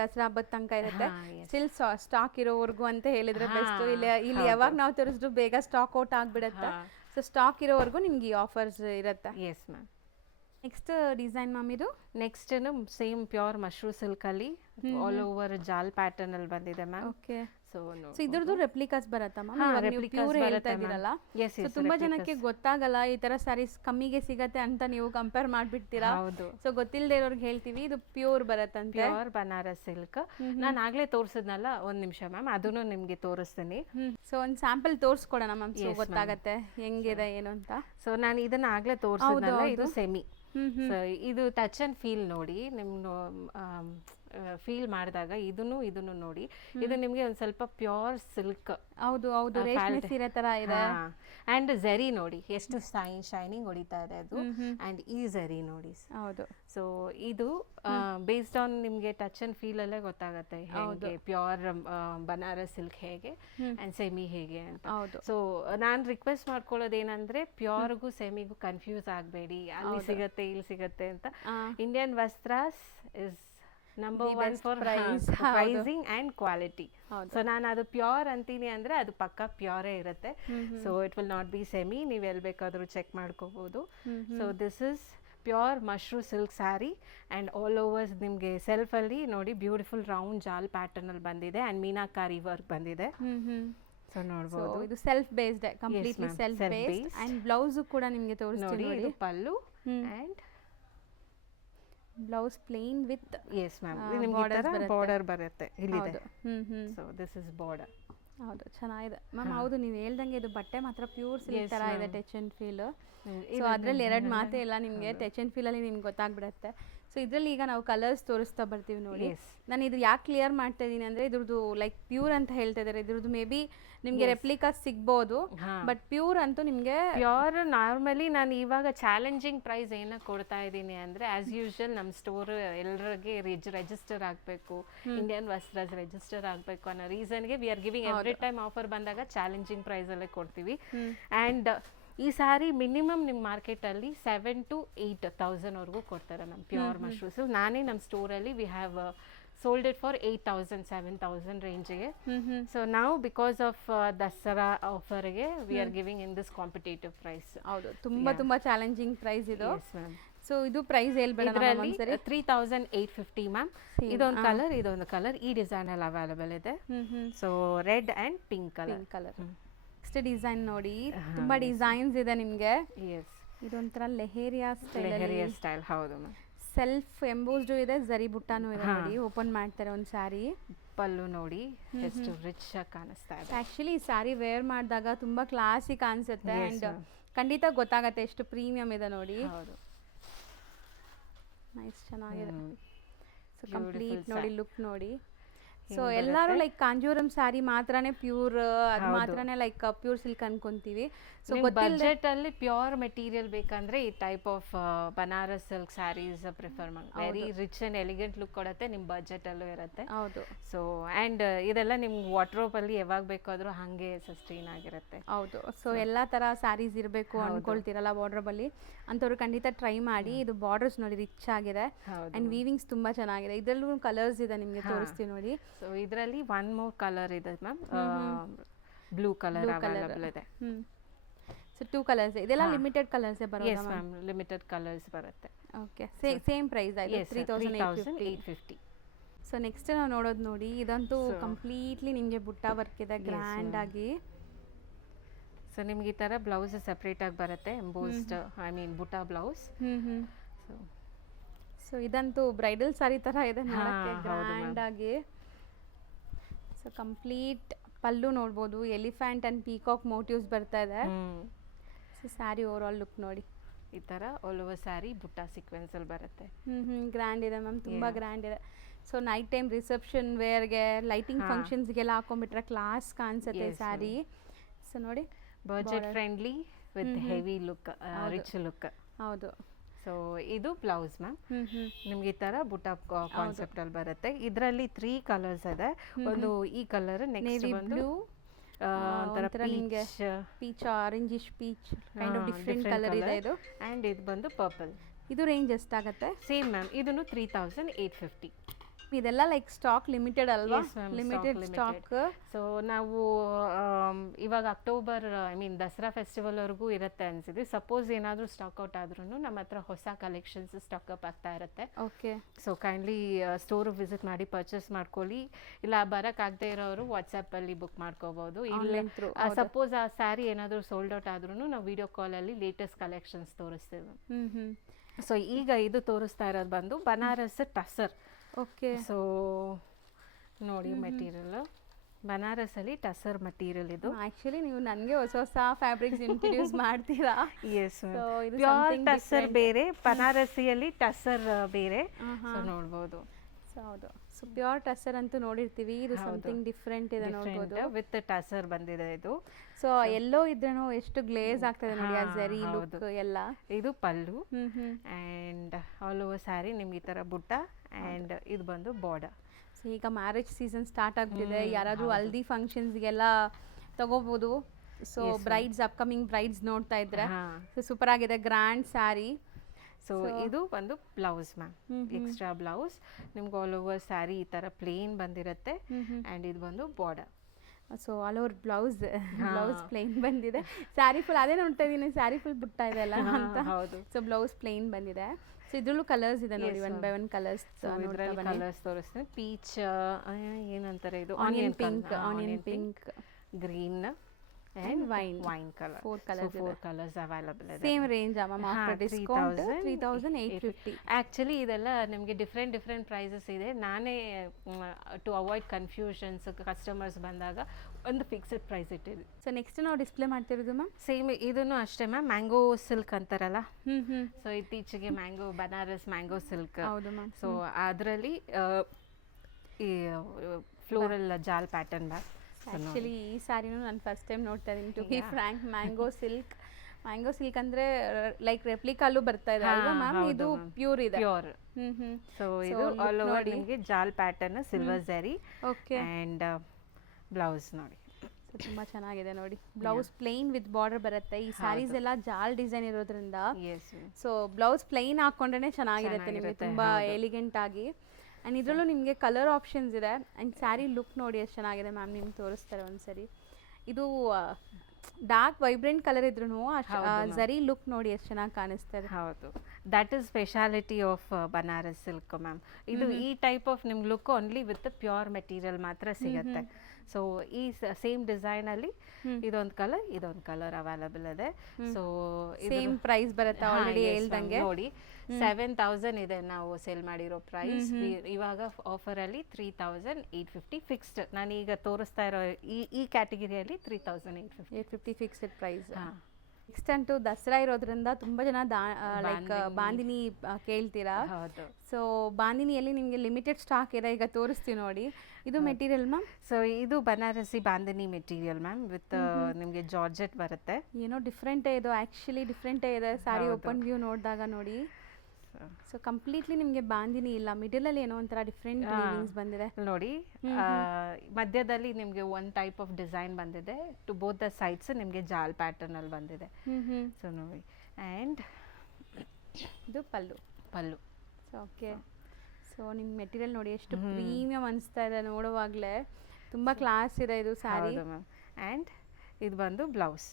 ದಸರಾ ಹಬ್ಬದ ತನಕ ಇರುತ್ತೆ. ಸ್ಟಿಲ್ ಸ್ಟಾಕ್ ಇರೋವರೆಗೂ ಅಂತ ಹೇಳಿದ್ರೆ ಬೆಸ್ಟ್. ಇಲ್ಲಿ ಯಾವಾಗ ನಾವು ತೋರಿಸಿದ್ರು ಬೇಗ ಸ್ಟಾಕ್ ಔಟ್ ಆಗಿಬಿಡುತ್ತೆ. ಸೊ ಸ್ಟಾಕ್ ಇರೋವರೆಗೂ ನಿಮ್ಗೆ ಈ ಆಫರ್ಸ್ ಇರುತ್ತೆ. Yes ma'am. Next design ma'am, ಇದು next same pure mushroom silk ಅಲ್ಲಿ ಆಲ್ ಓವರ್ ಜಾಲ್ ಪ್ಯಾಟರ್ನ್ ಅಲ್ಲಿ ಬಂದಿದೆ ಮ್ಯಾಮ್. ಓಕೆ. ಸೊ ಇದ್ರದ್ದು ರೆಪ್ಲಿಕಾಸ್ ಬರುತ್ತಾ ಮ್ಯಾಮ್? ಪ್ಯೂರ್ ಹೇಳ್ತಾ ಇದ್ದೀರಲ್ಲ, ಸೊ ತುಂಬಾ ಜನಕ್ಕೆ ಗೊತ್ತಾಗಲ್ಲ ಈ ತರ ಸ್ಯಾರೀಸ್ ಕಮ್ಮಿಗೆ ಸಿಗತ್ತೆ ಅಂತ ನೀವು ಕಂಪೇರ್ ಮಾಡ್ಬಿಡ್ತೀರಾ. ಸೊ ಗೊತ್ತಿಲ್ಲದೆ ಇರೋರ್ಗೆ ಹೇಳ್ತೀವಿ, ಇದು ಪ್ಯೂರ್ ಬರತ್ತಂತೆ. Pure Banaras silk. ನಾನು ಆಗ್ಲೇ ತೋರಿಸಿದ್ನಲ್ಲ, ಒಂದ್ ನಿಮಿಷ ಮ್ಯಾಮ್, ಅದನ್ನು ನಿಮ್ಗೆ ತೋರಿಸ್ತೀನಿ. ಸೊ ಒಂದ್ ಸ್ಯಾಂಪಲ್ ತೋರಿಸ್ಕೊಡೋಣ ಮ್ಯಾಮ್, ಸೊ ಗೊತ್ತಾಗತ್ತೆ ಹೆಂಗಿದೆ ಏನು ಅಂತ. ಸೊ ನಾನು ಇದನ್ನ ಆಗ್ಲೇ ತೋರಿಸಿದ್ನಲ್ಲ, ಇದು ಸೆಮಿ. ಸೊ ಇದು ಟಚ್ ಅಂಡ್ ಫೀಲ್ ನೋಡಿ, ನಿಮ್ಗೆ ಫೀಲ್ ಮಾಡಿದಾಗ ಇದನ್ನು ನೋಡಿ, ಇದು ನಿಮಗೆ ಒಂದು ಸ್ವಲ್ಪ ಪ್ಯೂರ್ ಸಿಲ್ಕ್. ಹೌದು, ರೇಷ್ಮೆ ಸೀರೆ ತರ ಇದೆ. ಅಂಡ್ ಝರಿ ನೋಡಿ ಎಷ್ಟು ಶೈನಿಂಗ್ ಹೊಡಿತಾ ಇದೆ ಅದು. ಅಂಡ್ ಈ ಝರಿ ನೋಡಿ. ಹೌದು. ಸೊ ಇದು ಬೇಸ್ಡ್ ಆನ್ ನಿಮಗೆ ಟಚ್ ಅಂಡ್ ಫೀಲ್ ಅಲ್ಲೇ ಗೊತ್ತಾಗುತ್ತೆ ಹೇಗೆ ಪ್ಯೂರ್ ಬನಾರಸ್ ಸಿಲ್ಕ್ ಹೇಗೆ ಅಂಡ್ ಸೆಮಿ ಹೇಗೆ ಅಂತ. ಸೊ ನಾನು ರಿಕ್ವೆಸ್ಟ್ ಮಾಡ್ಕೊಳ್ಳೋದೇನಂದ್ರೆ, ಪ್ಯೂರ್ಗೂ ಸೆಮಿಗೂ ಕನ್ಫ್ಯೂಸ್ ಆಗಬೇಡಿ, ಅಲ್ಲಿ ಸಿಗತ್ತೆ ಇಲ್ಲಿ ಸಿಗತ್ತೆ ಅಂತ. Indian Vastras is number 1 for pricing and quality. So ನಾನು ಅದು ಪ್ಯೂರ್ ಅಂತೀನಿ ಅಂದ್ರೆ ಅದು ಪಕ್ಕ ಪ್ಯೂರೇ ಇರುತ್ತೆ. So it will not be semi, ನೀವು ಎಲ್ಲಿ ಬೇಕಾದರೂ ಚೆಕ್ ಮಾಡ್ಕೋಬಹುದು. So this is pure mushroom silk sari and all overs ನಿಮಗೆ ಸೆಲ್ಫ್ ಅಲ್ಲಿ ನೋಡಿ ಬ್ಯೂಟಿಫುಲ್ ರೌಂಡ್ ಜಾಲ್ ಪ್ಯಾಟರ್ನ್ ಅಲ್ಲಿ ಬಂದಿದೆ ಅಂಡ್ ಮೀನಾಕಾರಿ ವರ್ಕ್ ಬಂದಿದೆ. ಸೊ ನೋಡಬಹುದು, ಇದು self based, completely self based. And blouse ಕೂಡ ನಿಮಗೆ ತೋರಿಸ್ತೀನಿ ನೋಡಿ, ಇದು pallu and blouse plain with yes ma'am, ನಿಮಗೆ ಬಾರ್ಡರ್ ಬರುತ್ತೆ ಇಲ್ಲಿದೆ. So this is border. ಹೌದು, ಚೆನ್ನಾಗಿದೆ ಮ್ಯಾಮ್. ಹೌದು, ನೀವು ಹೇಳ್ದಂಗೆ ಇದು ಬಟ್ಟೆ ಮಾತ್ರ ಪ್ಯೂರ್ ಸಿಲ್ಕ್ ತರ ಇದೆ, ಟಚ್ ಅಂಡ್ ಫೀಲ್. ಸೊ ಅದ್ರಲ್ಲಿ ಎರಡು ಮಾತೇ ಇಲ್ಲ, ನಿಮಗೆ ಟಚ್ ಅಂಡ್ ಫೀಲ್ ಅಲ್ಲಿ ನಿಮ್ಗೆ ಗೊತ್ತಾಗ್ಬಿಡುತ್ತೆ. ಸೊ ಇದರಲ್ಲಿ ಈಗ ನಾವು ಕಲರ್ಸ್ ತೋರಿಸ್ತಾ ಬರ್ತೀವಿ ನೋಡಿ. Yes. ನಾನು ಇದು ಯಾಕೆ ಕ್ಲಿಯರ್ ಮಾಡ್ತಾ ಇದ್ದೀನಿ ಅಂದರೆ ಇದ್ರದ್ದು ಲೈಕ್ ಪ್ಯೂರ್ ಅಂತ ಹೇಳ್ತಾ ಇದ್ದಾರೆ. ಇದ್ರದ್ದು ಮೇ ಬಿ ನಿಮಗೆ ರೆಪ್ಲಿಕಾ ಸಿಗ್ಬೋದು, ಬಟ್ ಪ್ಯೂರ್ ಅಂತೂ ನಿಮಗೆ ಪ್ಯೂರ್. ನಾರ್ಮಲಿ ನಾನು ಇವಾಗ ಚಾಲೆಂಜಿಂಗ್ ಪ್ರೈಸ್ ಏನಕ್ಕೆ ಕೊಡ್ತಾ ಇದ್ದೀನಿ ಅಂದರೆ ಆ್ಯಸ್ ಯೂಶುವಲ್ ನಮ್ಮ ಸ್ಟೋರ್ ಎಲ್ಲರಿಗೆ ರಿಜಿಸ್ಟರ್ ಆಗಬೇಕು, ಇಂಡಿಯನ್ ವಸ್ತ್ರಾಸ್ ರಿಜಿಸ್ಟರ್ ಆಗಬೇಕು ಅನ್ನೋ ರೀಸನ್ಗೆ we are giving every time offer ಬಂದಾಗ ಚಾಲೆಂಜಿಂಗ್ ಪ್ರೈಸಲ್ಲೇ ಕೊಡ್ತೀವಿ. ಆ್ಯಂಡ್ ಈ ಸಾರಿ ಮಿನಿಮಮ್ ನಿಮ್ಮ ಮಾರ್ಕೆಟಲ್ಲಿ 7,000 to 8,000ವರೆಗೂ ಕೊಡ್ತಾರೆ ನಮ್ಮ ಪ್ಯೂರ್ ಮಶ್ರೂಮ್ಸು. ನಾನೇ ನಮ್ಮ ಸ್ಟೋರಲ್ಲಿ we have sold it for 8,000 7,000 ರೇಂಜಿಗೆ. ಸೊ ನಾವು ಬಿಕಾಸ್ ಆಫ್ ದಸರಾ ಆಫರ್ಗೆ we are giving in this competitive price. ಹೌದು, ತುಂಬ ಚಾಲೆಂಜಿಂಗ್ ಪ್ರೈಸ್ ಇದು. ಸೊ ಇದು ಪ್ರೈಸ್ ಹೇಳ್ಬೇಡ, 3,850 ಮ್ಯಾಮ್. ಇದೊಂದು ಕಲರ್, ಇದೊಂದು ಕಲರ್, ಈ ಡಿಸೈನ್ ಎಲ್ಲ ಅವೈಲೇಬಲ್ ಇದೆ. So red and pink colour. Next design ನೋಡಿ, ತುಂಬಾ ಡಿಸೈನ್ಸ್ ಇದೆ ನಿಮಗೆ. ಎಸ್, ಇದೊಂಥರ ಲೆಹೇರಿಯಾ ಸ್ಟೈಲ್. ಹೌದು ಮ್ಯಾಮ್. ಸೆಲ್ಫ್ ಎಂಬೋಸ್ಡು ಇದೆ, ಜರಿ ಬುಟ್ಟಾನು ಇದೆ ನೋಡಿ. ಓಪನ್ ಮಾಡ್ತಾರೆ ಒಂದು ಸ್ಯಾರಿ. ಪಲ್ಲು ನೋಡಿ ಎಷ್ಟು ರಿಚ್ ಆಗಿ ಕಾಣಿಸ್ತಾ ಇದೆ. ಆ್ಯಕ್ಚುಲಿ ಈ ಸ್ಯಾರಿ ವೇರ್ ಮಾಡಿದಾಗ ತುಂಬ ಕ್ಲಾಸಿಕ್ ಅನ್ಸುತ್ತೆ ಆ್ಯಂಡ್ ಖಂಡಿತ ಗೊತ್ತಾಗತ್ತೆ ಎಷ್ಟು ಪ್ರೀಮಿಯಂ ಇದೆ ನೋಡಿ. ಹೌದು, ನೈಸ್, ಚೆನ್ನಾಗಿದೆ. ಸೊ ಕಂಪ್ಲೀಟ್ ನೋಡಿ, ಲುಕ್ ನೋಡಿ. ಸೊ ಎಲ್ಲರೂ ಲೈಕ್ ಕಾಂಜೂರಂ ಸ್ಯಾರಿ ಮಾತ್ರನೇ ಪ್ಯೂರ್, ಅದು ಮಾತ್ರನೇ ಲೈಕ್ ಪ್ಯೂರ್ ಸಿಲ್ಕ್ ಅನ್ಕೊಂತೀವಿ. ಸೊ ಬಜೆಟ್ ಅಲ್ಲಿ ಪ್ಯೂರ್ ಮೆಟೀರಿಯಲ್ ಬೇಕಂದ್ರೆ ಈ type of Banaras silk saris prefer ಮಾಡಿ. Very rich and elegant look ಕೊಡುತ್ತೆ, ನಿಮ್ಮ ಬಜೆಟ್ ಅಲ್ಲೂ ಇರುತ್ತೆ. ಹೌದು. ಸೊ ಆ್ಯಂಡ್ ಇದೆಲ್ಲ ನಿಮ್ಗೆ ವಾರ್ಡ್ರೋಬ್ ಅಲ್ಲಿ ಯಾವಾಗ ಬೇಕಾದ್ರೂ ಹಾಗೆ ಸಸ್ಟೈನ್ ಆಗಿರುತ್ತೆ. ಹೌದು. ಸೊ ಎಲ್ಲಾ ತರ ಸ್ಯಾರೀಸ್ ಇರಬೇಕು ಅನ್ಕೊಳ್ತೀರಲ್ಲ ವಾರ್ಡ್ರೋಬ್ ಅಲ್ಲಿ, ಅಂಥವ್ರು ಖಂಡಿತ ಟ್ರೈ ಮಾಡಿ. ಇದು ಬಾರ್ಡರ್ಸ್ ನೋಡಿ ರಿಚ್ ಆಗಿದೆ ಅಂಡ್ ವೀವಿಂಗ್ಸ್ ತುಂಬಾ ಚೆನ್ನಾಗಿದೆ. ಇದರಲ್ಲೂ ಕಲರ್ಸ್ ಇದೆ, ನಿಮಗೆ ತೋರಿಸ್ತೀವಿ ನೋಡಿ. ಸೊ ಇದರಲ್ಲಿ ಒನ್ ಮೋರ್ ಕಲರ್ ಇದೆ ಮ್ಯಾಮ್, ಬ್ಲೂ ಕಲರ್ ಅವೈಲೇಬಲ್ ಇದೆ. ಸೊ 2 ಕಲರ್ಸ್, ಇದೆಲ್ಲ ಲಿಮಿಟೆಡ್ ಕಲರ್ಸ್ ಬರೋದು. ಎಸ್ ಮ್ಯಾಮ್, ಲಿಮಿಟೆಡ್ ಕಲರ್ಸ್ ಬರುತ್ತೆ. ಓಕೆ, ಸೇಮ್ ಪ್ರೈಸ್ ಆಯ್ತು, 3,850. ಸೊ ನೆಕ್ಸ್ಟ್ ನಾವು ನೋಡೋದು ನೋಡಿ, ಇದಂತೂ ಕಂಪ್ಲೀಟ್ಲಿ ನಿಮಗೆ ಬುಟ್ಟ ವರ್ಕ್ ಇದೆ ಗ್ರ್ಯಾಂಡ್ ಆಗಿ. ಸೊ ನಿಮ್ಗೆ ಈ ತರ ಬ್ಲೌಸ್ ಸೆಪರೇಟ್ ಆಗಿ ಬರುತ್ತೆ, ಎಂಬೋಸ್ಡ್, ಐ ಮೀನ್ ಬುಟ್ಟ ಬ್ಲೌಸ್. ಸೊ ಇದಂತೂ ಬ್ರೈಡಲ್ ಸಾರಿ ತರ ಇದೆ ನೋಡಕ್ಕೆ ಗ್ರ್ಯಾಂಡ್ ಆಗಿ. ಸೊ ಕಂಪ್ಲೀಟ್ ಪಲ್ಲು ನೋಡ್ಬೋದು, ಎಲಿಫೆಂಟ್ ಅಂಡ್ ಪೀಕಾಕ್ ಮೋಟಿವ್ಸ್ ಬರ್ತಾ ಇದೆ. So sari over all look ನೋಡಿ, ಈ ತರ ಆಲ್ ಓವರ್ ಸ್ಯಾರಿ ಬುಟ್ಟ ಸೀಕ್ವೆನ್ಸ್ ಅಲ್ಲಿ ಬರುತ್ತೆ. ಗ್ರ್ಯಾಂಡ್ ಇದೆ ಮ್ಯಾಮ್, ತುಂಬಾ ಗ್ರ್ಯಾಂಡ್ ಇದೆ. ಸೊ ನೈಟ್ ಟೈಮ್ ರಿಸೆಪ್ಷನ್ ವೇರ್ಗೆ, ಲೈಟಿಂಗ್ ಫಂಕ್ಷನ್ಸ್ಗೆಲ್ಲ ಹಾಕೊಂಡ್ಬಿಟ್ರೆ ಕ್ಲಾಸ್ ಕಾಣಿಸುತ್ತೆ ಸ್ಯಾರಿ. ಸೊ ನೋಡಿ, budget friendly with heavy look, rich look. ಹೌದು. ಸೊ ಇದು ಬ್ಲೌಸ್ ಮ್ಯಾಮ್, ನಿಮ್ಗೆ ಈ ತರ ಬುಟ್ಟ ಕಾನ್ಸೆಪ್ಟ್ ಅಲ್ಲಿ ಬರುತ್ತೆ. ಇದರಲ್ಲಿ 3 ಕಲರ್ಸ್ ಇದೆ. ಒಂದು ಈ ಕಲರ್, ನೆಕ್ಸ್ಟ್ ಬಂದು ಒಂಥರ peach, orangish peach kind of different colour ಇದೆ ಇದು. ಅಂಡ್ ಇದು ಬಂದು ಪರ್ಪಲ್. ಇದು ರೇಂಜ್ ಎಷ್ಟಾಗುತ್ತೆ? ಸೇಮ್ ಮ್ಯಾಮ್, ಇದನ್ನು 3,850. ಇದೆಲ್ಲ ಲೈಕ್ ಸ್ಟಾಕ್ ಲಿಮಿಟೆಡ್ ಅಲ್ವಾ? Limited stock. ಸೊ ನಾವು ಇವಾಗ October, I mean Dasara festival ವರೆಗೂ ಇರುತ್ತೆ ಅನ್ಸಿದ್ವಿ. ಸಪೋಸ್ ಏನಾದರೂ ಸ್ಟಾಕ್ ಔಟ್ ಆದ್ರೂ ನಮ್ಮ ಹತ್ರ ಹೊಸ ಕಲೆಕ್ಷನ್ಸ್ ಸ್ಟಾಕ್ ಅಪ್ ಆಗ್ತಾ ಇರುತ್ತೆ. Okay. So kindly store visit ಮಾಡಿ ಪರ್ಚೇಸ್ ಮಾಡ್ಕೊಳ್ಳಿ. ಇಲ್ಲ ಬರೋಕ್ಕಾಗದೇ ಇರೋರು ವಾಟ್ಸಪ್ಪಲ್ಲಿ ಬುಕ್ ಮಾಡ್ಕೋಬಹುದು. ಇಲ್ಲ ಸಪೋಸ್ ಆ ಸ್ಯಾರಿ ಏನಾದರೂ ಸೋಲ್ಡ್ ಔಟ್ ಆದ್ರೂ ನಾವು ವಿಡಿಯೋ ಕಾಲಲ್ಲಿ ಲೇಟೆಸ್ಟ್ ಕಲೆಕ್ಷನ್ಸ್ ತೋರಿಸ್ತೀವಿ. ಸೊ ಈಗ ಇದು ತೋರಿಸ್ತಾ ಇರೋದು ಬಂದು ಬನಾರಸ್ ಟಸರ್. ಓಕೆ. ಸೊ ನೋಡಿ, ಮೆಟೀರಿಯಲ್ ಬನಾರಸಲ್ಲಿ ಟಸರ್ ಮೆಟೀರಿಯಲ್ ಇದು. ಆಕ್ಚುಲಿ ನೀವು ನನಗೆ ಹೊಸ ಹೊಸ ಫ್ಯಾಬ್ರಿಕ್ಸ್ ಇಂಟ್ರೊಡ್ಯೂಸ್ ಮಾಡ್ತೀರಾ? ಎಸ್, ಪ್ಯೂರ್ ಟಸರ್ ಬೇರೆ, ಬನಾರಸಿಯಲ್ಲಿ ಟಸರ್ ಬೇರೆ. ಸೊ ನೋಡ್ಬೋದು. ಹೌದು. ಸೊ ಪ್ಯೂರ್ ಟಸರ್ ಅಂತೂ ನೋಡಿರ್ತೀವಿ, ಇದು ಸಮಥಿಂಗ್ ಡಿಫ್ರೆಂಟ್ ಇದೆ ನೋಡ್ಬೋದು. ವಿತ್ ಟಸರ್ ಬಂದಿದೆ ಇದು. ಸೊ ಎಲ್ಲೋ ಇದ್ರೂ ಎಷ್ಟು ಗ್ಲೇಸ್ ಆಗ್ತದೆ ನೋಡಿ, ಆ ಜರಿ ಲುಕ್ ಎಲ್ಲ. ಇದು pallu and all over sari ನಿಮ್ಗೆ ಈ ತರ ಬುಟ್ಟ ಅಂಡ್ ಇದು ಬಂದು ಬಾರ್ಡರ್. ಸೊ ಈಗ ಮ್ಯಾರೇಜ್ ಸೀಸನ್ ಸ್ಟಾರ್ಟ್ ಆಗ್ತಿದೆ, ಯಾರಾದರೂ ಹಲ್ದಿ ಫಂಕ್ಷನ್ಸ್ಗೆಲ್ಲ ತಗೋಬಹುದು. ಸೊ ಬ್ರೈಡ್ಸ್, ಅಪ್ಕಮಿಂಗ್ ಬ್ರೈಡ್ಸ್ ನೋಡ್ತಾ ಇದ್ರೆ ಸೊ ಸೂಪರ್ ಆಗಿದೆ, ಗ್ರ್ಯಾಂಡ್ ಸ್ಯಾರಿ. ಸೊ ಇದು ಒಂದು ಬ್ಲೌಸ್ ಮ್ಯಾಮ್, ಎಕ್ಸ್ಟ್ರಾ ಬ್ಲೌಸ್. ನಿಮ್ಗೆ ಆಲ್ ಓವರ್ ಸ್ಯಾರಿ ಈ ತರ ಪ್ಲೇನ್ ಬಂದಿರುತ್ತೆ ಅಂಡ್ ಇದು ಬಂದು border. So all over blouse plain ಬಂದಿದೆ. ಸ್ಯಾರಿ ಫುಲ್ ಅದೇ ನೋಡ್ತಾ ಇದ್ದೀನಿ, ಸ್ಯಾರಿ ಫುಲ್ ಬುಟ್ಟ ಇದೆ ಅಲ್ಲ ಅಂತ. ಸೊ ಬ್ಲೌಸ್ ಪ್ಲೇನ್ ಬಂದಿದೆ. ಸೊ ಇದ್ರಲ್ಲೂ ಕಲರ್ಸ್ ಇದೆ ನೋಡಿ, 1 by 1 ಕಲರ್ಸ್. ಕಲರ್ಸ್ ತೋರಿಸ್ತೀನಿ. ಪೀಚ್, ಏನಂತಾರೆ ಇದು, onion pink, green and wine color. 4 colors available ಇದೆ. Same range ma'am, after discount 3,850. Actually ಇದೆಲ್ಲ ನಿಮಗೆ ಡಿಫ್ರೆಂಟ್ ಪ್ರೈಸಸ್ ಇದೆ. ನಾನೇ ಟು ಅವಾಯ್ಡ್ ಕನ್ಫ್ಯೂಷನ್ಸ್, ಕಸ್ಟಮರ್ಸ್ ಬಂದಾಗ ಒಂದು ಫಿಕ್ಸೆಡ್ ಪ್ರೈಸ್ ಇಟ್ಟಿದ್ವಿ. ಸೊ ನೆಕ್ಸ್ಟ್ ನಾವು ಡಿಸ್ಪ್ಲೇ ಮಾಡ್ತಿರೋದು ಮ್ಯಾಮ್ ಸೇಮ್ ಇದನ್ನು ಅಷ್ಟೇ ಮ್ಯಾಮ್, ಮ್ಯಾಂಗೋ ಸಿಲ್ಕ್ ಅಂತಾರಲ್ಲ. ಹ್ಞೂ ಸೊ ಇತ್ತೀಚೆಗೆ ಬನಾರಸ್ ಮ್ಯಾಂಗೋ ಸಿಲ್ಕ್. ಹೌದು ಮ್ಯಾಮ್. ಸೊ ಅದರಲ್ಲಿ ಈ ಫ್ಲೋರಲ್ ಜಾಲ್ ಪ್ಯಾಟರ್ನ್ ಬ್ಯಾಗ್. ಆ್ಯಕ್ಚುಲಿ ಈ ಸ್ಯಾರಿನೂ ನಾನು ಫಸ್ಟ್ ಟೈಮ್ ನೋಡ್ತಾ ಇದ್ದೀನಿ, to be frank. Mango silk ಅಂದರೆ ಲೈಕ್ ರೆಪ್ಲಿಕಲ್ಲೂ ಬರ್ತಾ ಇದೆ ಅಲ್ವಾ ಮ್ಯಾಮ್? ಇದು ಪ್ಯೂರ್ ಇದೆ. ಪ್ಯೂರ್. ಸೊ ಇದು ಆಲ್ ಓವರ್ ನಿಮಗೆ ಜಾಲ್ pattern, silver zari. Okay. And blouse ನೋಡಿ. ಸೊ ತುಂಬ ಚೆನ್ನಾಗಿದೆ ನೋಡಿ. ಬ್ಲೌಸ್ ಪ್ಲೈನ್ ವಿತ್ ಬಾರ್ಡರ್ ಬರುತ್ತೆ. ಈ ಸ್ಯಾರೀಸ್ ಎಲ್ಲ ಜಾಲ್ ಡಿಸೈನ್ ಇರೋದ್ರಿಂದ ಸೊ ಬ್ಲೌಸ್ ಪ್ಲೈನ್ ಹಾಕೊಂಡ್ರೆ ಚೆನ್ನಾಗಿರುತ್ತೆ ನಿಮಗೆ, ತುಂಬ ಎಲಿಗೆಂಟ್ ಆಗಿ. ಆ್ಯಂಡ್ ಇದರಲ್ಲೂ ನಿಮಗೆ ಕಲರ್ ಆಪ್ಷನ್ಸ್ ಇದೆ. ಆ್ಯಂಡ್ ಸ್ಯಾರಿ ಲುಕ್ ನೋಡಿ ಎಷ್ಟು ಚೆನ್ನಾಗಿದೆ ಮ್ಯಾಮ್, ನಿಮ್ಗೆ ತೋರಿಸ್ತಾರೆ ಒಂದ್ಸರಿ. ಇದು ಡಾರ್ಕ್ ವೈಬ್ರೆಂಟ್ ಕಲರ್ ಇದ್ರೂ ಝರಿ ಲುಕ್ ನೋಡಿ ಎಷ್ಟು ಚೆನ್ನಾಗಿ ಕಾಣಿಸ್ತದೆ. ಹೌದು, that is speciality of Banaras silk ma'am. ಇದು ಈ ಟೈಪ್ ಆಫ್ ನಿಮ್ಗೆ look only with pure material ಮಾತ್ರ ಸಿಗುತ್ತೆ. ಸೊ ಈ ಸೇಮ್ ಡಿಸೈನಲ್ಲಿ ಇದೊಂದು ಕಲರ್ ಅವೈಲಬಲ್ ಇದೆ. ಸೊ ಸೇಮ್ ಪ್ರೈಸ್ ಬರುತ್ತೆ ಆಲ್ರೆಡಿ ಹೇಳ್ದಂಗೆ. ನೋಡಿ 7,000 ಇದೆ ನಾವು ಸೇಲ್ ಮಾಡಿರೋ ಪ್ರೈಸ್. ಇವಾಗ ಆಫರಲ್ಲಿ 3,850 ಫಿಕ್ಸ್ಡ್. ನಾನೀಗ ತೋರಿಸ್ತಾ ಇರೋ ಈ ಕ್ಯಾಟಗಿರಿಯಲ್ಲಿ 3,850 ಫಿಕ್ಸ್ಡ್ ಪ್ರೈಸ್. ನೆಕ್ಸ್ಟ್ ಅಂತೂ ದಸರಾ ಇರೋದ್ರಿಂದ ತುಂಬ ಜನ ಲೈಕ್ ಬಾಂದಿನಿ ಕೇಳ್ತೀರಾ. ಹೌದು. ಸೊ ಬಾಂದಿನಿಯಲ್ಲಿ ನಿಮಗೆ ಲಿಮಿಟೆಡ್ ಸ್ಟಾಕ್ ಇದೆ, ಈಗ ತೋರಿಸ್ತೀವಿ ನೋಡಿ. ಇದು ಮೆಟೀರಿಯಲ್ ಮ್ಯಾಮ್? ಸೊ ಇದು Banarasi bandhani material ma'am, with ನಿಮಗೆ ಜಾರ್ಜೆಟ್ ಬರುತ್ತೆ. ಏನೋ ಡಿಫ್ರೆಂಟೇ ಇದು, ಆ್ಯಕ್ಚುಲಿ ಡಿಫ್ರೆಂಟೇ ಇದೆ ಸ್ಯಾರಿ ಓಪನ್ ವ್ಯೂ ನೋಡಿದಾಗ ನೋಡಿ. ಸೊ ಕಂಪ್ಲೀಟ್ಲಿ ನಿಮಗೆ ಬಾಂದಿನಿ ಇಲ್ಲ, ಮಿಡಲಲ್ಲಿ ಏನೋ ಒಂಥರ ಡಿಫ್ರೆಂಟ್ ವೀವಿಂಗ್ಸ್ ಬಂದಿದೆ ನೋಡಿ. ಮಧ್ಯದಲ್ಲಿ ನಿಮಗೆ ಒಂದು ಟೈಪ್ ಆಫ್ ಡಿಸೈನ್ ಬಂದಿದೆ. ಟು ಬೋತ್ ದ ಸೈಡ್ಸ್ ನಿಮಗೆ ಜಾಲ್ ಪ್ಯಾಟರ್ನ್ ಅಲ್ಲಿ ಬಂದಿದೆ. ಸೊ ನೋಡಿ. ಆ್ಯಂಡ್ ಇದು ಪಲ್ಲು. So okay. ಸೊ ನಿಮ್ಮ ಮೆಟೀರಿಯಲ್ ನೋಡಿ ಎಷ್ಟು ಪ್ರೀಮಿಯಂ ಅನಿಸ್ತಾ ಇದೆ ನೋಡುವಾಗಲೇ. ತುಂಬ ಕ್ಲಾಸ್ ಇದೆ ಇದು ಸ್ಯಾರಿ. ಮ್ಯಾಮ್. ಆ್ಯಂಡ್ ಇದು ಬಂದು ಬ್ಲೌಸ್.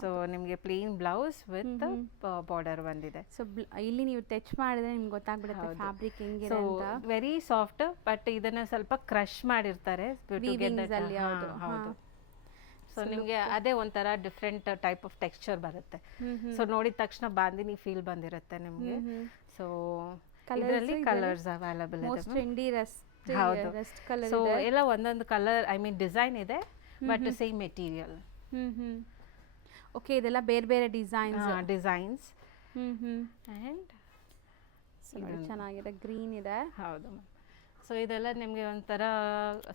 ಸೊ ನಿಮಗೆ ಪ್ಲೇನ್ ಬ್ಲೌಸ್ ವಿತ್ ಬಾರ್ಡರ್ ಬಂದಿದೆ. ಸೊ ಇಲ್ಲಿ ನೀವು ಟಚ್ ಮಾಡಿದ್ರೆ ನಿಮ್ಗೆ ಗೊತ್ತಾಗ್ಬಿಡುತ್ತೆ ಫ್ಯಾಬ್ರಿಕ್ ಹೆಂಗಿದೆ ಅಂತ. ವೆರಿ ಸಾಫ್ಟ್, ಬಟ್ ಇದನ್ನ ಸ್ವಲ್ಪ ಕ್ರಶ್ ಮಾಡಿರ್ತಾರೆ. ಹೌದು. ಸೊ ನಿಮಗೆ ಅದೇ ಒಂಥರ ಡಿಫ್ರೆಂಟ್ ಟೈಪ್ ಆಫ್ ಟೆಕ್ಸ್ಚರ್ ಬರುತ್ತೆ. ಸೊ ನೋಡಿದ ತಕ್ಷಣ ಬಾಂದಿನಿ ಫೀಲ್ ಬಂದಿರುತ್ತೆ ನಿಮಗೆ. ಸೊ ಇದರಲ್ಲಿ ಕಲರ್ಸ್ ಅವೈಲಬಲ್ ಇದೆ. ಹೌದು. ಸೊ ಎಲ್ಲ ಒಂದೊಂದು ಕಲರ್, ಐ ಮೀನ್ ಡಿಸೈನ್ ಇದೆ, ಬಟ್ ಸೇಮ್ ಮೆಟೀರಿಯಲ್. ಓಕೆ, ಇದೆಲ್ಲ ಬೇರೆ ಬೇರೆ ಡಿಸೈನ್ಸ್. ಆ್ಯಂಡ್ ಚೆನ್ನಾಗಿದೆ, ಗ್ರೀನ್ ಇದೆ. ಹೌದು ಮ್ಯಾಮ್. ಸೊ ಇದೆಲ್ಲ ನಿಮಗೆ ಒಂಥರ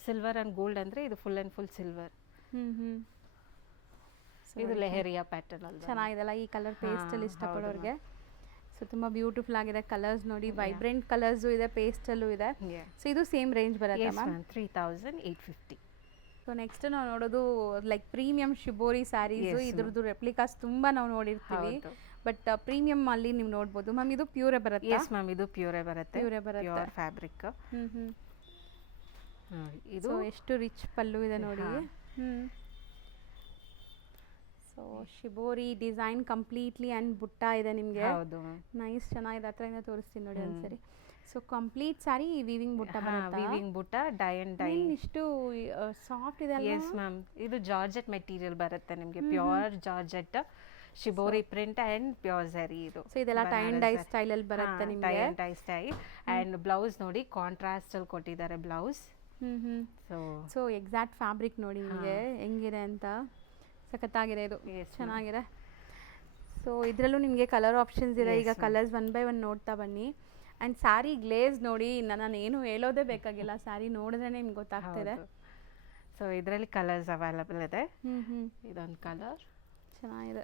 ಸಿಲ್ವರ್ ಆ್ಯಂಡ್ ಗೋಲ್ಡ್ ಅಂದರೆ ಇದು ಫುಲ್ ಆ್ಯಂಡ್ ಫುಲ್ ಸಿಲ್ವರ್. ಇದು ಲೆಹರಿಯಾ ಪ್ಯಾಟರ್ನ್ ಅಲ್ಲಿ ಚೆನ್ನಾಗಿದೆಲ್ಲ ಈ ಕಲರ್ ಪೇಸ್ಟಲ್ಲಿ ಇಷ್ಟಪಡೋರಿಗೆ. ಸೊ ತುಂಬ ಬ್ಯೂಟಿಫುಲ್ ಆಗಿದೆ ಕಲರ್ಸ್ ನೋಡಿ. ವೈಬ್ರೆಂಟ್ ಕಲರ್ಸು ಇದೆ, ಪೇಸ್ಟಲ್ಲೂ ಇದೆ. ಸೊ ಇದು ಸೇಮ್ ರೇಂಜ್ ಬರುತ್ತೆ ಮ್ಯಾಮ್, 3,850. ಸೊ ನೆಕ್ಸ್ಟ್ ನಾವು ನೋಡೋದು ಲೈಕ್ ಪ್ರೀಮಿಯಂ ಶಿಬೋರಿ ಸ್ಯಾರೀಸು. ಇದ್ರದ್ದು ರೆಪ್ಲಿಕಾಸ್ ತುಂಬ ನಾವು ನೋಡಿರ್ತೀವಿ, ಬಟ್ ಪ್ರೀಮಿಯಂ ಅಲ್ಲಿ ನೀವು ನೋಡ್ಬೋದು ಮ್ಯಾಮ್. ಇದು ಪ್ಯೂರೇ ಬರುತ್ತೆ? ಎಸ್ ಮ್ಯಾಮ್, ಇದು ಪ್ಯೂರೇ ಬರುತ್ತೆ. Pure fabric. ಇದು ಎಷ್ಟು ರಿಚ್ ಪಲ್ಲು ಇದೆ ನೋಡಿ. So shibori design completely and ಬುಟ್ಟ ಇದೆ ನಿಮಗೆ. ಹೌದು, ನೈಸ್, ಚೆನ್ನಾಗಿದೆ. ಹತ್ರದಿಂದ ತೋರಿಸ್ತೀನಿ ನೋಡಿ ಒಂದ್ಸರಿ. ಸೊ ಕಂಪ್ಲೀಟ್ ಸ್ಯಾರಿ ವೀವಿಂಗ್ ಬುಟ್ಟ ಬರುತ್ತೆ. Weaving butta, dye and dye. ಇಷ್ಟು ಸಾಫ್ಟ್ ಇದೆ ಅಲ್ವಾ? ಎಸ್ ಮ್ಯಾಮ್, ಇದು ಜಾರ್ಜೆಟ್ ಮೆಟೀರಿಯಲ್ ಬರುತ್ತೆ ನಿಮಗೆ. Pure georgette, shibori print and pure zari. ಇದು ಸೊ ಇದೆಲ್ಲ ಟೈ ಅಂಡ್ ಡೈ ಸ್ಟೈಲ್ ಅಲ್ಲಿ ಬರುತ್ತೆ ನಿಮಗೆ. Tie and dye style. And blouse ನೋಡಿ ಕಾಂಟ್ರಾಸ್ಟ್ ಅಲ್ಲಿ ಕೊಟ್ಟಿದ್ದಾರೆ ಬ್ಲೌಸ್. ಸೊ ಎಕ್ಸಾಕ್ಟ್ ಫ್ಯಾಬ್ರಿಕ್ ನೋಡಿ ನಿಮಗೆ ಹೆಂಗಿದೆ ಅಂತ. ಸಖತ್ತಾಗಿದೆ, ಇದು ಚೆನ್ನಾಗಿದೆ. ಸೊ ಇದರಲ್ಲೂ ನಿಮಗೆ ಕಲರ್ ಆಪ್ಷನ್ಸ್ ಇದೆ. ಈಗ ಕಲರ್ಸ್ ಒನ್ ಬೈ ಒನ್ ನೋಡ್ತಾ ಬನ್ನಿ. ಆ್ಯಂಡ್ ಸ್ಯಾರಿ ಗ್ಲೇಸ್ ನೋಡಿ, ನಾನು ಏನು ಹೇಳೋದೇ ಬೇಕಾಗಿಲ್ಲ, ಸ್ಯಾರಿ ನೋಡಿದ್ರೆ ನಿಮ್ಗೆ ಗೊತ್ತಾಗ್ತಿದೆ. ಸೊ ಇದರಲ್ಲಿ ಕಲರ್ಸ್ ಅವೈಲಬಲ್ ಇದೆ. ಇದೊಂದು ಕಲರ್ ಚೆನ್ನಾಗಿದೆ.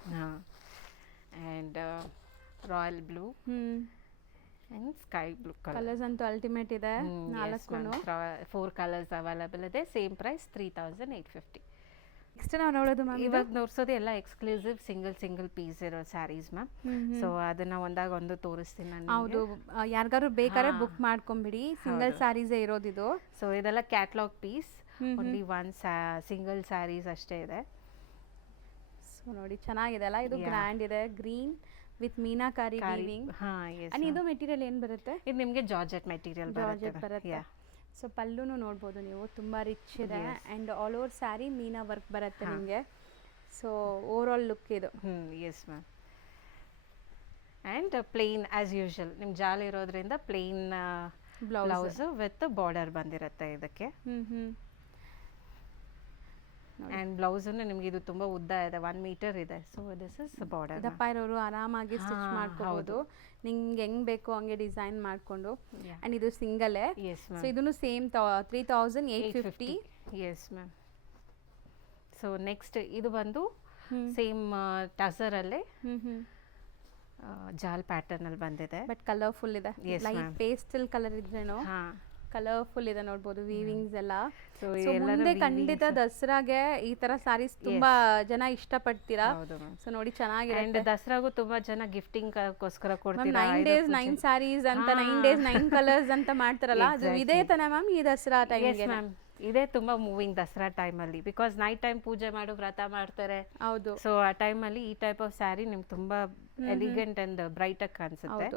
And royal blue and sky blue colours ಅಂತೂ ಅಲ್ಟಿಮೇಟ್ ಇದೆ. 4 ಕಲರ್ಸ್ ಅವೈಲಬಲ್ ಇದೆ. Same price 3,850. ನೆಕ್ಸ್ಟ್ ನಾವು ನೋಡೋದು ಮ್ಯಾಮ್, ಇವಾಗ ನೋಡ್ಸೋದು ಎಲ್ಲ ಎಕ್ಸ್ಕ್ಲೂಸಿವ್ ಸಿಂಗಲ್ ಪೀಸ್ ಇರೋ ಸ್ಯಾರೀಸ್ ಮ್ಯಾಮ್. ಸೊ ಅದನ್ನ ಒಂದಾಗ ಒಂದು ತೋರಿಸ್ತೀನಿ ನಾನು. ಹೌದು, ಯಾರಿಗಾರು ಬೇಕಾದ್ರೆ ಬುಕ್ ಮಾಡ್ಕೊಂಬಿಡಿ, ಸಿಂಗಲ್ ಸ್ಯಾರೀಸೇ ಇರೋದಿದು. ಸೊ ಇದೆಲ್ಲ catalogue piece, only 1 single saris ಅಷ್ಟೇ ಇದೆ. ಸೊ ನೋಡಿ ಚೆನ್ನಾಗಿದೆ ಅಲ್ಲ, ಇದು ಗ್ರ್ಯಾಂಡ್ ಇದೆ. Green with meenakari weaving. And ಇದು ಮೆಟೀರಿಯಲ್ ಏನು ಬರುತ್ತೆ? ಇದು ನಿಮಗೆ ಜಾರ್ಜೆಟ್ ಮೆಟೀರಿಯಲ್ ಬರುತ್ತೆ. ಸೊ ಪಲ್ಲುನು ನೋಡ್ಬೋದು ನೀವು, ತುಂಬ ರಿಚ್ ಇದೆ. And all over sari meena work ಬರುತ್ತೆ ನಿಮಗೆ. ಸೊ ಓವರ್ ಆಲ್ ಲುಕ್ ಇದು. Yes ma'am. And plain as usual ನಿಮ್ಮ ಜಾಲ್ ಇರೋದ್ರಿಂದ ಪ್ಲೇನ್ ಬ್ಲೌಸು ವಿತ್ ಬಾರ್ಡರ್ ಬಂದಿರುತ್ತೆ ಇದಕ್ಕೆ. ಆ್ಯಂಡ್ ಬ್ಲೌಸನ್ನು ನಿಮಗೆ ಇದು ತುಂಬ ಉದ್ದ ಇದೆ, 1 ಮೀಟರ್ ಇದೆ. So this is border. ದಪ್ಪ ಇರೋರು ಆರಾಮಾಗಿ ಸ್ಟಿಚ್ ಮಾಡ್ಕೋಬಹುದು, ನಿಂಗೆ ಹೆಂಗ್ ಬೇಕೋ ಹಂಗೆ ಡಿಸೈನ್ ಮಾಡ್ಕೊಂಡು. ಆ್ಯಂಡ್ ಇದು ಸಿಂಗಲೇ. ಸೊ ಇದನ್ನು same 3850. S ma'am. So next ಇದು ಬಂದು ಸೇಮ್ ಟಸರಲ್ಲೇ ಜಾಲ್ ಪ್ಯಾಟರ್ನ್ ಅಲ್ಲಿ ಬಂದಿದೆ, ಬಟ್ ಕಲರ್ಫುಲ್ ಇದೆ. ಲೈಟ್ ಪೇಸ್ಟಲ್ ಕಲರ್ ಇದ್ರೇನು ಕಲರ್ಫುಲ್ ಇದೆ ನೋಡ್ಬೋದು, ವೀವಿಂಗ್ಸ್ ಎಲ್ಲ. ಸೊ ಮುಂದೆ ಖಂಡಿತ ದಸರಾಗೆ ಈ ತರ ಸಾರೀಸ್ ತುಂಬಾ ಜನ ಇಷ್ಟಪಡ್ತೀರಾ. ಸೊ ನೋಡಿ ಚೆನ್ನಾಗಿದೆ. ದಸರಾಗೂ ತುಂಬಾ ಜನ ಗಿಫ್ಟಿಂಗ್ ಗೋಸ್ಕರ ಕೊಡ್ತೀರಾ. 9 days 9 sarees ಅಂತ 9 days 9 ಕಲರ್ಸ್ ಅಂತ ಮಾಡ್ತಾರಲ್ಲ, ಅದು ಇದೇ ತಾನೇ ಮ್ಯಾಮ್ ಈ ದಸರಾ ಟೈಮ್ಗೆ? ಇದೇ ತುಂಬಾ ಮೂವಿಂಗ್ ದಸರಾ ಟೈಮಲ್ಲಿ, ಬಿಕಾಸ್ ನೈಟ್ ಟೈಮ್ ಪೂಜೆ ಮಾಡು ವ್ರತ ಮಾಡ್ತಾರೆ. ಹೌದು. ಸೊ ಆ ಟೈಮಲ್ಲಿ ಈ ಟೈಪ್ ಆಫ್ ಸ್ಯಾರಿ ನಿಮ್ಗೆ ತುಂಬಾ ಎಲಿಗೆಂಟ್ ಅಂಡ್ ಬ್ರೈಟ್ ಆಗಿ ಕಾಣಿಸುತ್ತೆ.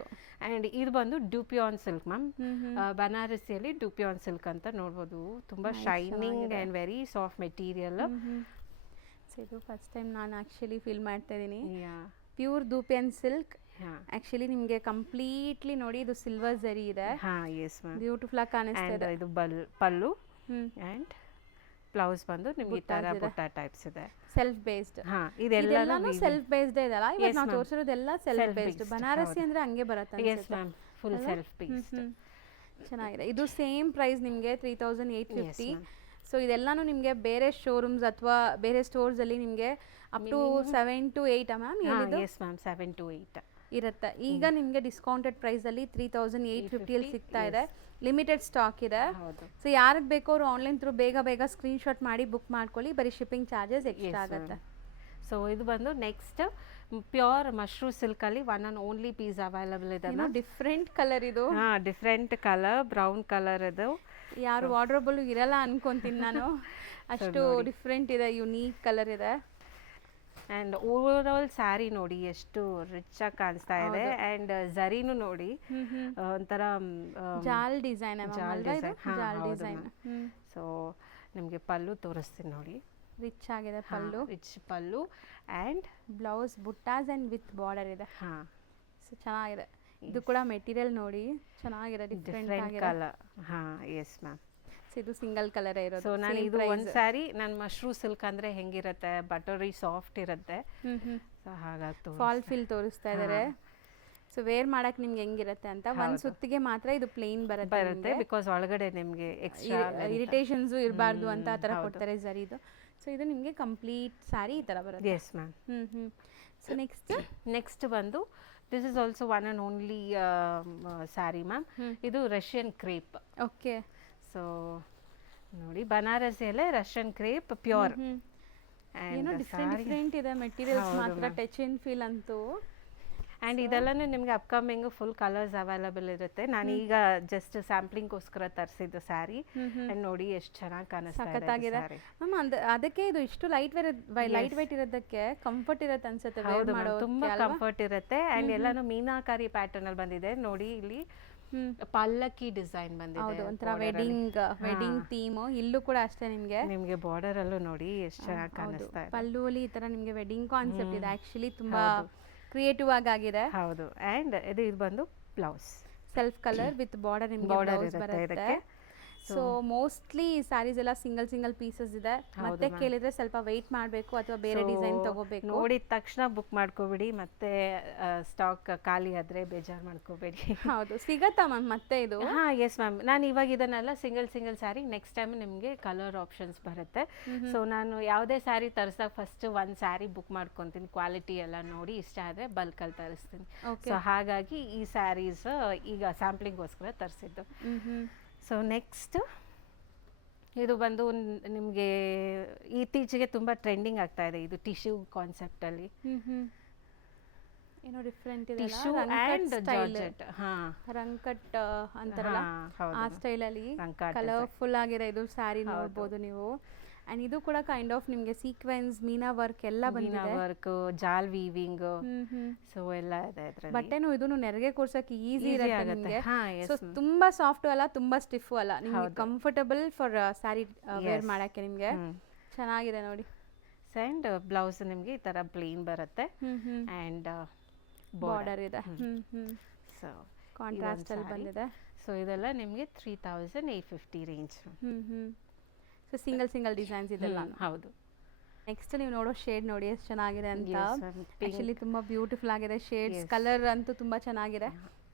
ಅಂಡ್ ಇದು ಬಂದು ಡ್ಯೂಪಿಯಾನ್ ಸಿಲ್ಕ್ ಮ್ಯಾಮ್, ಬನಾರಸಿಯಲ್ಲಿ ಡ್ಯೂಪಿಯಾನ್ ಸಿಲ್ಕ್ ಅಂತ ನೋಡ್ಬೋದು. ತುಂಬಾ shining and very soft material. ಇದು ಫಸ್ಟ್ ಟೈಮ್ ನಾನು ಆಕ್ಚುಲಿ ಫೀಲ್ ಮಾಡ್ತಾ ಇದ್ದೀನಿ. Pure dupion silk. ಆಕ್ಚುಲಿ ನಿಮಗೆ ಕಂಪ್ಲೀಟ್ಲಿ ನೋಡಿ ಇದು ಸಿಲ್ವರ್ ಜರಿ ಇದೆ. ಬ್ಯೂಟಿಫುಲ್ ಆಗಿ ಕಾಣಿಸ್ತಾ ಇದೆ. ಇದು ಪಲ್ಲು ಅಂಡ್ ಬ್ಲೌಸ್ ಬಂದು ನಿಮಗೆ ಈ ತರ ಬುಟ್ಟ ಟೈಪ್ಸ್ ಇದೆ. Self based. ಇದೆಲ್ಲಾನು ಸೆಲ್ಫ್ ಬೇಸ್ಡ್ ಇದೆಲ್ಲ. ಇವತ್ತು ನಾವು ತೋರಿಸಿರೋದೆಲ್ಲ ಸೆಲ್ಫ್ ಬೇಸ್ಡ್. ಬನಾರಸಿ ಅಂದ್ರೆ ಹಂಗೆ ಬರುತ್ತೆ. Yes ma'am, full self based. ಚೆನ್ನಾಗಿದೆ. ಇದು ಸೇಮ್ ಪ್ರೈಸ್ ನಿಮಗೆ 3850. ಸೊ ಇದೆಲ್ಲಾನು ನಿಮಗೆ ಬೇರೆ ಶೋರೂಮ್ಸ್ ಅಥವಾ ಬೇರೆ ಸ್ಟೋರ್ಸ್ ಅಲ್ಲಿ ನಿಮಗೆ ಅಪ್ ಟು 7 to 8 ಮ್ಯಾಮ್ ಹೇಳಿದ್ದು. ಎಸ್ ಮ್ಯಾಮ್, 7 to 8 ಇರುತ್ತೆ. ಈಗ ನಿಮಗೆ ಡಿಸ್ಕೌಂಟೆಡ್ ಪ್ರೈಸ್ ಅಲ್ಲಿ 3850 ಅಲ್ಲಿ ಸಿಗ್ತಾ ಇದೆ. ಲಿಮಿಟೆಡ್ ಸ್ಟಾಕ್ ಇದೆ. ಸೊ ಯಾರಿಗೆ ಬೇಕೋ ಅವರು ಆನ್ಲೈನ್ ಥ್ರೂ ಬೇಗ ಸ್ಕ್ರೀನ್ಶಾಟ್ ಮಾಡಿ ಬುಕ್ ಮಾಡ್ಕೊಳ್ಳಿ. ಬರೀ ಶಿಪ್ಪಿಂಗ್ ಚಾರ್ಜಸ್ ಎಕ್ಸ್ಟ್ರಾ ಆಗುತ್ತೆ. ಸೊ ಇದು ಬಂದು ನೆಕ್ಸ್ಟ್ ಪ್ಯೂರ್ ಮಶ್ರೂ ಸಿಲ್ಕ್ ಅಲ್ಲಿ one and only piece available ಇದೆ. ಡಿಫ್ರೆಂಟ್ ಕಲರ್ ಇದು. ಡಿಫ್ರೆಂಟ್ ಕಲರ್, ಬ್ರೌನ್ ಕಲರ್ ಇದು. ಯಾರು ವಾರ್ಡ್ರೋಬಲ್ ಇರಲ್ಲ ಅನ್ಕೊಂತೀನಿ ನಾನು, ಅಷ್ಟು ಡಿಫ್ರೆಂಟ್ ಇದೆ, ಯುನೀಕ್ ಕಲರ್ ಇದೆ. ಅಂಡ್ ಓವರ್ ಆಲ್ ಸ್ಯಾರಿ ನೋಡಿ ಎಷ್ಟು ರಿಚ್ ಆಗಿ ಕಾಣಿಸ್ತಾ ಇದೆ. ಅಂಡ್ ಝರಿನು ನೋಡಿ ಒಂಥರ ಜಾಲ್ ಡಿಸೈನ್. ಸೊ ನಿಮಗೆ ಪಲ್ಲು ತೋರಿಸ್ತೀನಿ ನೋಡಿ, ರಿಚ್ ಆಗಿದೆ pallu. Rich pallu and blouse buttas and with border ಇದೆ. ಸೊ ಚೆನ್ನಾಗಿದೆ. ಇದು ಕೂಡ ಮೆಟೀರಿಯಲ್ ನೋಡಿ ಚೆನ್ನಾಗಿದೆ, ಡಿಫ್ರೆಂಟ್ ಕಲರ್. Yes ma'am. ಇದು ಸಿಂಗಲ್ ಕಲರ್ ಇರೋದು. ಸೊ ನಾನು ಇದು ಒಂದು ಸ್ಯಾರಿ ನಾನು ಮಶ್ರೂ ಸಿಲ್ಕ್ ಅಂದ್ರೆ ಹೆಂಗಿರುತ್ತೆ, ಬಟರಿ ಸಾಫ್ಟ್ ಇರುತ್ತೆ. ಸೊ ಹಾಗಾಗಿ ಫಾಲ್ ಫಿಲ್ ತೋರಿಸ್ತಾ ಇದ್ದಾರೆ. ಸೊ ವೇರ್ ಮಾಡಕ್ ನಿಮ್ಗೆ ಹೆಂಗಿರುತ್ತೆ ಅಂತ. ಒಂದ್ ಸುತ್ತಿಗೆ ಮಾತ್ರ ಇದು ಪ್ಲೇನ್ ಬರುತ್ತೆ, ಬಿಕಾಸ್ ಒಳಗಡೆ ನಿಮ್ಗೆ ಎಕ್ಸ್ಟ್ರಾ ಇರಿಟೇಷನ್ಸ್ ಇರಬಾರ್ದು ಅಂತ ಆ ತರ ಕೊಡ್ತಾರೆ ಝರಿದು. ಸೊ ಇದು ನಿಮ್ಗೆ ಕಂಪ್ಲೀಟ್ ಸ್ಯಾರಿ ಈ ತರ ಬರುತ್ತೆ. S ma'am. ಸೊ ನೆಕ್ಸ್ಟ್ ಬಂದು this is also one and only sari ma'am. ಇದು ರಷ್ಯನ್ ಕ್ರೇಪ್. ಓಕೆ. ಸೊ ನೋಡಿ ಬನಾರಸಿಯಲ್ಲೇ ರಷ್ಯನ್ ಕ್ರೇಪ್ ಪ್ಯೂರ್. ಏನೋ ಡಿಫ್ರೆಂಟ್ ಇದೆ ಮೆಟೀರಿಯಲ್ಸ್ ಮಾತ್ರ, ಟಚ್ ಅಂಡ್ ಫೀಲ್ ಅಂತೂ. ಆ್ಯಂಡ್ ಇದೆಲ್ಲನೂ ನಿಮಗೆ ಅಪ್ಕಮಿಂಗ್ ಫುಲ್ ಕಲರ್ಸ್ ಅವೈಲಬಲ್ ಇರುತ್ತೆ. ನಾನು ಈಗ ಜಸ್ಟ್ ಸ್ಯಾಂಪ್ಲಿಂಗ್ಗೋಸ್ಕರ ತರಿಸಿದ್ದು ಸ್ಯಾರಿ. ಆ್ಯಂಡ್ ನೋಡಿ ಎಷ್ಟು ಚೆನ್ನಾಗಿ ಕಾಣಿಸ್ತಾ ಇದೆ ಮ್ಯಾಮ್. ಅದಕ್ಕೆ ಇದು ಇಷ್ಟು ಲೈಟ್ ವೇಟ್ ಇರೋದಕ್ಕೆ ಕಂಫರ್ಟ್ ಇರುತ್ತೆ ಅನ್ಸುತ್ತೆ. ತುಂಬಾ ಕಂಫರ್ಟ್ ಇರುತ್ತೆ. ಆ್ಯಂಡ್ ಎಲ್ಲಾನು ಮೀನಾಕಾರಿ ಪ್ಯಾಟರ್ನ್ ಅಲ್ಲಿ ಬಂದಿದೆ ನೋಡಿ. ಇಲ್ಲಿ ಪಲ್ಲಕ್ಕಿ ಡಿಸೈನ್ ಬಂದಿದೆ, ಒಂಥರ ವೆಡ್ಡಿಂಗ್ ಥೀಮ್. ಇಲ್ಲೂ ಕೂಡ ಅಷ್ಟೇ ನಿಮ್ಗೆ ಬಾರ್ಡರ್ ಅಲ್ಲೂ ನೋಡಿ ಎಷ್ಟು ಚೆನ್ನಾಗಿ ಕಾಣಿಸ್ತಾ ಇದೆ. ಪಲ್ಲುವಲ್ಲಿ ಈ ತರ ನಿಮ್ಗೆ ವೆಡ್ಡಿಂಗ್ ಕಾನ್ಸೆಪ್ಟ್ ಇದೆ. ಆಕ್ಚುಲಿ ತುಂಬಾ ಕ್ರಿಯೇಟಿವ್ ಆಗಿದೆ. ಹೌದು. ಅಂಡ್ ಇದು ಬಂದು blouse self colour with border ನಿಮ್ಗೆ ಬ್ಲೌಸ್ ಬರುತ್ತೆ. ಸೊ ಮೋಸ್ಟ್ಲಿ ಸ್ಯಾರೀಸ್ ಎಲ್ಲ ಸಿಂಗಲ್ ಪೀಸಸ್ ಇದೆ. ಮತ್ತೆ ಕೇಳಿದ್ರೆ ಸ್ವಲ್ಪ ವೆಯ್ಟ್ ಮಾಡಬೇಕು ಅಥವಾ ಬೇರೆ ಡಿಸೈನ್ ತಗೋಬೇಕು. ನೋಡಿದ ತಕ್ಷಣ ಬುಕ್ ಮಾಡ್ಕೋಬೇಡಿ, ಮತ್ತೆ ಸ್ಟಾಕ್ ಖಾಲಿ ಆದ್ರೆ ಬೇಜಾರು ಮಾಡ್ಕೋಬೇಡಿ. ಹೌದು. ಸಿಗತ್ತಾ ಮ್ಯಾಮ್ ಮತ್ತೆ ಇದು? Yes ma'am. ನಾನು ಇವಾಗ ಇದನ್ನೆಲ್ಲ ಸಿಂಗಲ್ ಸ್ಯಾರಿ, ನೆಕ್ಸ್ಟ್ ಟೈಮ್ ನಿಮಗೆ ಕಲರ್ ಆಪ್ಷನ್ಸ್ ಬರುತ್ತೆ. ಸೊ ನಾನು ಯಾವುದೇ ಸ್ಯಾರಿ ತರಿಸಿದಾಗ ಫಸ್ಟ್ ಒಂದು ಸ್ಯಾರಿ ಬುಕ್ ಮಾಡ್ಕೊತೀನಿ, ಕ್ವಾಲಿಟಿ ಎಲ್ಲ ನೋಡಿ ಇಷ್ಟ ಆದರೆ ಬಲ್ಕಲ್ಲಿ ತರಿಸ್ತೀನಿ. ಸೊ ಹಾಗಾಗಿ ಈ ಸ್ಯಾರೀಸ್ ಈಗ ಸ್ಯಾಂಪ್ಲಿಂಗ್ಗೋಸ್ಕರ ತರಿಸಿದ್ದು. ಸೊ ನೆಕ್ಸ್ಟ್ ಇದು ಬಂದು ನಿಮಗೆ ಇತ್ತೀಚೆಗೆ ತುಂಬ ಟ್ರೆಂಡಿಂಗ್ ಆಗ್ತಾ ಇದೆ. ಇದು ಟಿಶ್ಯೂ ಕಾನ್ಸೆಪ್ಟಲ್ಲಿ ಏನೋ ಡಿಫ್ರೆಂಟ್ ಇದೆ. Tissue and georgette. ರಂಕಟ್ ಅಂತಾರಲ್ಲ ಆ ಸ್ಟೈಲಲ್ಲಿ ಕಲರ್ಫುಲ್ ಆಗಿದೆ ಇದು ಸ್ಯಾರಿ ನೋಡ್ಬೋದು ನೀವು. ಅಂಡ್ ಇದು ಕೂಡ ಕೈಂಡ್ ಆಫ್ ನಿಮಗೆ ಸೀಕ್ವೆನ್ಸ್, ಮೀನಾ ವರ್ಕ್ ಎಲ್ಲ ಬಂದಿದೆ. ವರ್ಕ್, ಜಾಲ್ ವೀವಿಂಗ್, ಸೊ ಎಲ್ಲ ಇದೆ ಇದರಲ್ಲಿ. ಬಟ್ಟೆನೂ ಇದನ್ನು ನೆರಿಗೆ ಕೂರ್ಸಕ್ಕೆ ಈಸಿ ಇರುತ್ತೆ ನಿಮಗೆ. ಸೊ ತುಂಬಾ ಸಾಫ್ಟ್ ಅಲ್ಲ, ತುಂಬಾ ಸ್ಟಿಫ್ ಅಲ್ಲ, ನಿಮಗೆ ಕಂಫರ್ಟಬಲ್ ಫಾರ್ ಸ್ಯಾರಿ ವೇರ್ ಮಾಡಕ್ಕೆ ನಿಮಗೆ ಚೆನ್ನಾಗಿದೆ ನೋಡಿ. ಅಂಡ್ ಬ್ಲೌಸ್ ನಿಮಗೆ ಈ ತರ ಪ್ಲೇನ್ ಬರುತ್ತೆ ಅಂಡ್ ಬಾರ್ಡರ್ ಇದೆ. ಸೊ ಕಾಂಟ್ರಾಸ್ಟ್ ಅಲ್ಲಿ ಬಂದಿದೆ. ಸೊ ಇದೆಲ್ಲ ನಿಮಗೆ 3850 ರೇಂಜ್. ಸೊ ಸಿಂಗಲ್ ಡಿಸೈನ್ಸ್ ಇದೆಲ್ಲ. ಹೌದು. ನೆಕ್ಸ್ಟ್ ನೀವು ನೋಡೋ ಶೇಡ್ ನೋಡಿ ಎಷ್ಟು ಚೆನ್ನಾಗಿದೆ ಅಂತ. Yes, ma'am. ಆ್ಯಕ್ಚುಲಿ ತುಂಬ ಬ್ಯೂಟಿಫುಲ್ ಆಗಿದೆ ಶೇಡ್ಸ್, ಕಲರ್ ಅಂತೂ ತುಂಬ ಚೆನ್ನಾಗಿದೆ.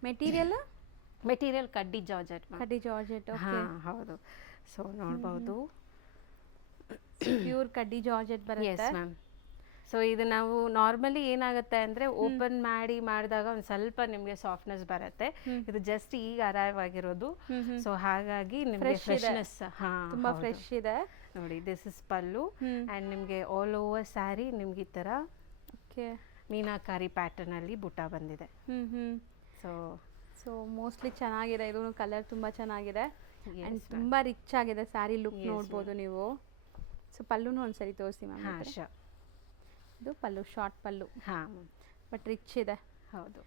ಮೆಟೀರಿಯಲ್ ಮೆಟೀರಿಯಲ್ ಕಡ್ಡಿ ಜಾರ್ಜೆಟ್. ಕಡ್ಡಿ ಜಾರ್ಜೆಟ್. ಹಾಂ ಹೌದು. ಸೊ ನೋಡ್ಬೋದು, ಪ್ಯೂರ್ ಕಡ್ಡಿ ಜಾರ್ಜೆಟ್ ಬರುತ್ತೆ. S ma'am. ಸೊ ಇದು ನಾವು ನಾರ್ಮಲಿ ಏನಾಗುತ್ತೆ ಅಂದರೆ ಓಪನ್ ಮಾಡಿದಾಗ ಒಂದು ಸ್ವಲ್ಪ ನಿಮಗೆ ಸಾಫ್ಟ್ನೆಸ್ ಬರುತ್ತೆ. ಇದು ಜಸ್ಟ್ ಈಗ ಅರೈವ್ ಆಗಿರೋದು. ಸೊ ಹಾಗಾಗಿ ನಿಮಗೆ ಫ್ರೆಶ್ನೆಸ್ ತುಂಬ ಫ್ರೆಶ್ ಇದೆ ನೋಡಿ. ದಿಸ್ ಇಸ್ ಪಲ್ಲು ಆ್ಯಂಡ್ ನಿಮಗೆ ಆಲ್ ಓವರ್ ಸ್ಯಾರಿ ನಿಮ್ಗೆ ಈ ಥರ ಓಕೆ ಮೀನಾಕಾರಿ ಪ್ಯಾಟರ್ನಲ್ಲಿ ಬುಟ್ಟ ಬಂದಿದೆ. ಸೊ ಸೊ ಮೋಸ್ಟ್ಲಿ ಚೆನ್ನಾಗಿದೆ, ಇದು ಕಲರ್ ತುಂಬ ಚೆನ್ನಾಗಿದೆ ಆ್ಯಂಡ್ ತುಂಬ ರಿಚ್ ಆಗಿದೆ ಸ್ಯಾರಿ ಲುಕ್ ನೋಡ್ಬೋದು ನೀವು. ಸೊ ಪಲ್ಲುನು ಒಂದ್ಸರಿ ತೋರಿಸಿ ಮ್ಯಾಮ್. ಹಾಂ ಶೋರ್. ಇದು ಪಲ್ಲು, ಶಾರ್ಟ್ ಪಲ್ಲು. ಹಾಂ ಬಟ್ ರಿಚ್ ಇದೆ. ಹೌದು.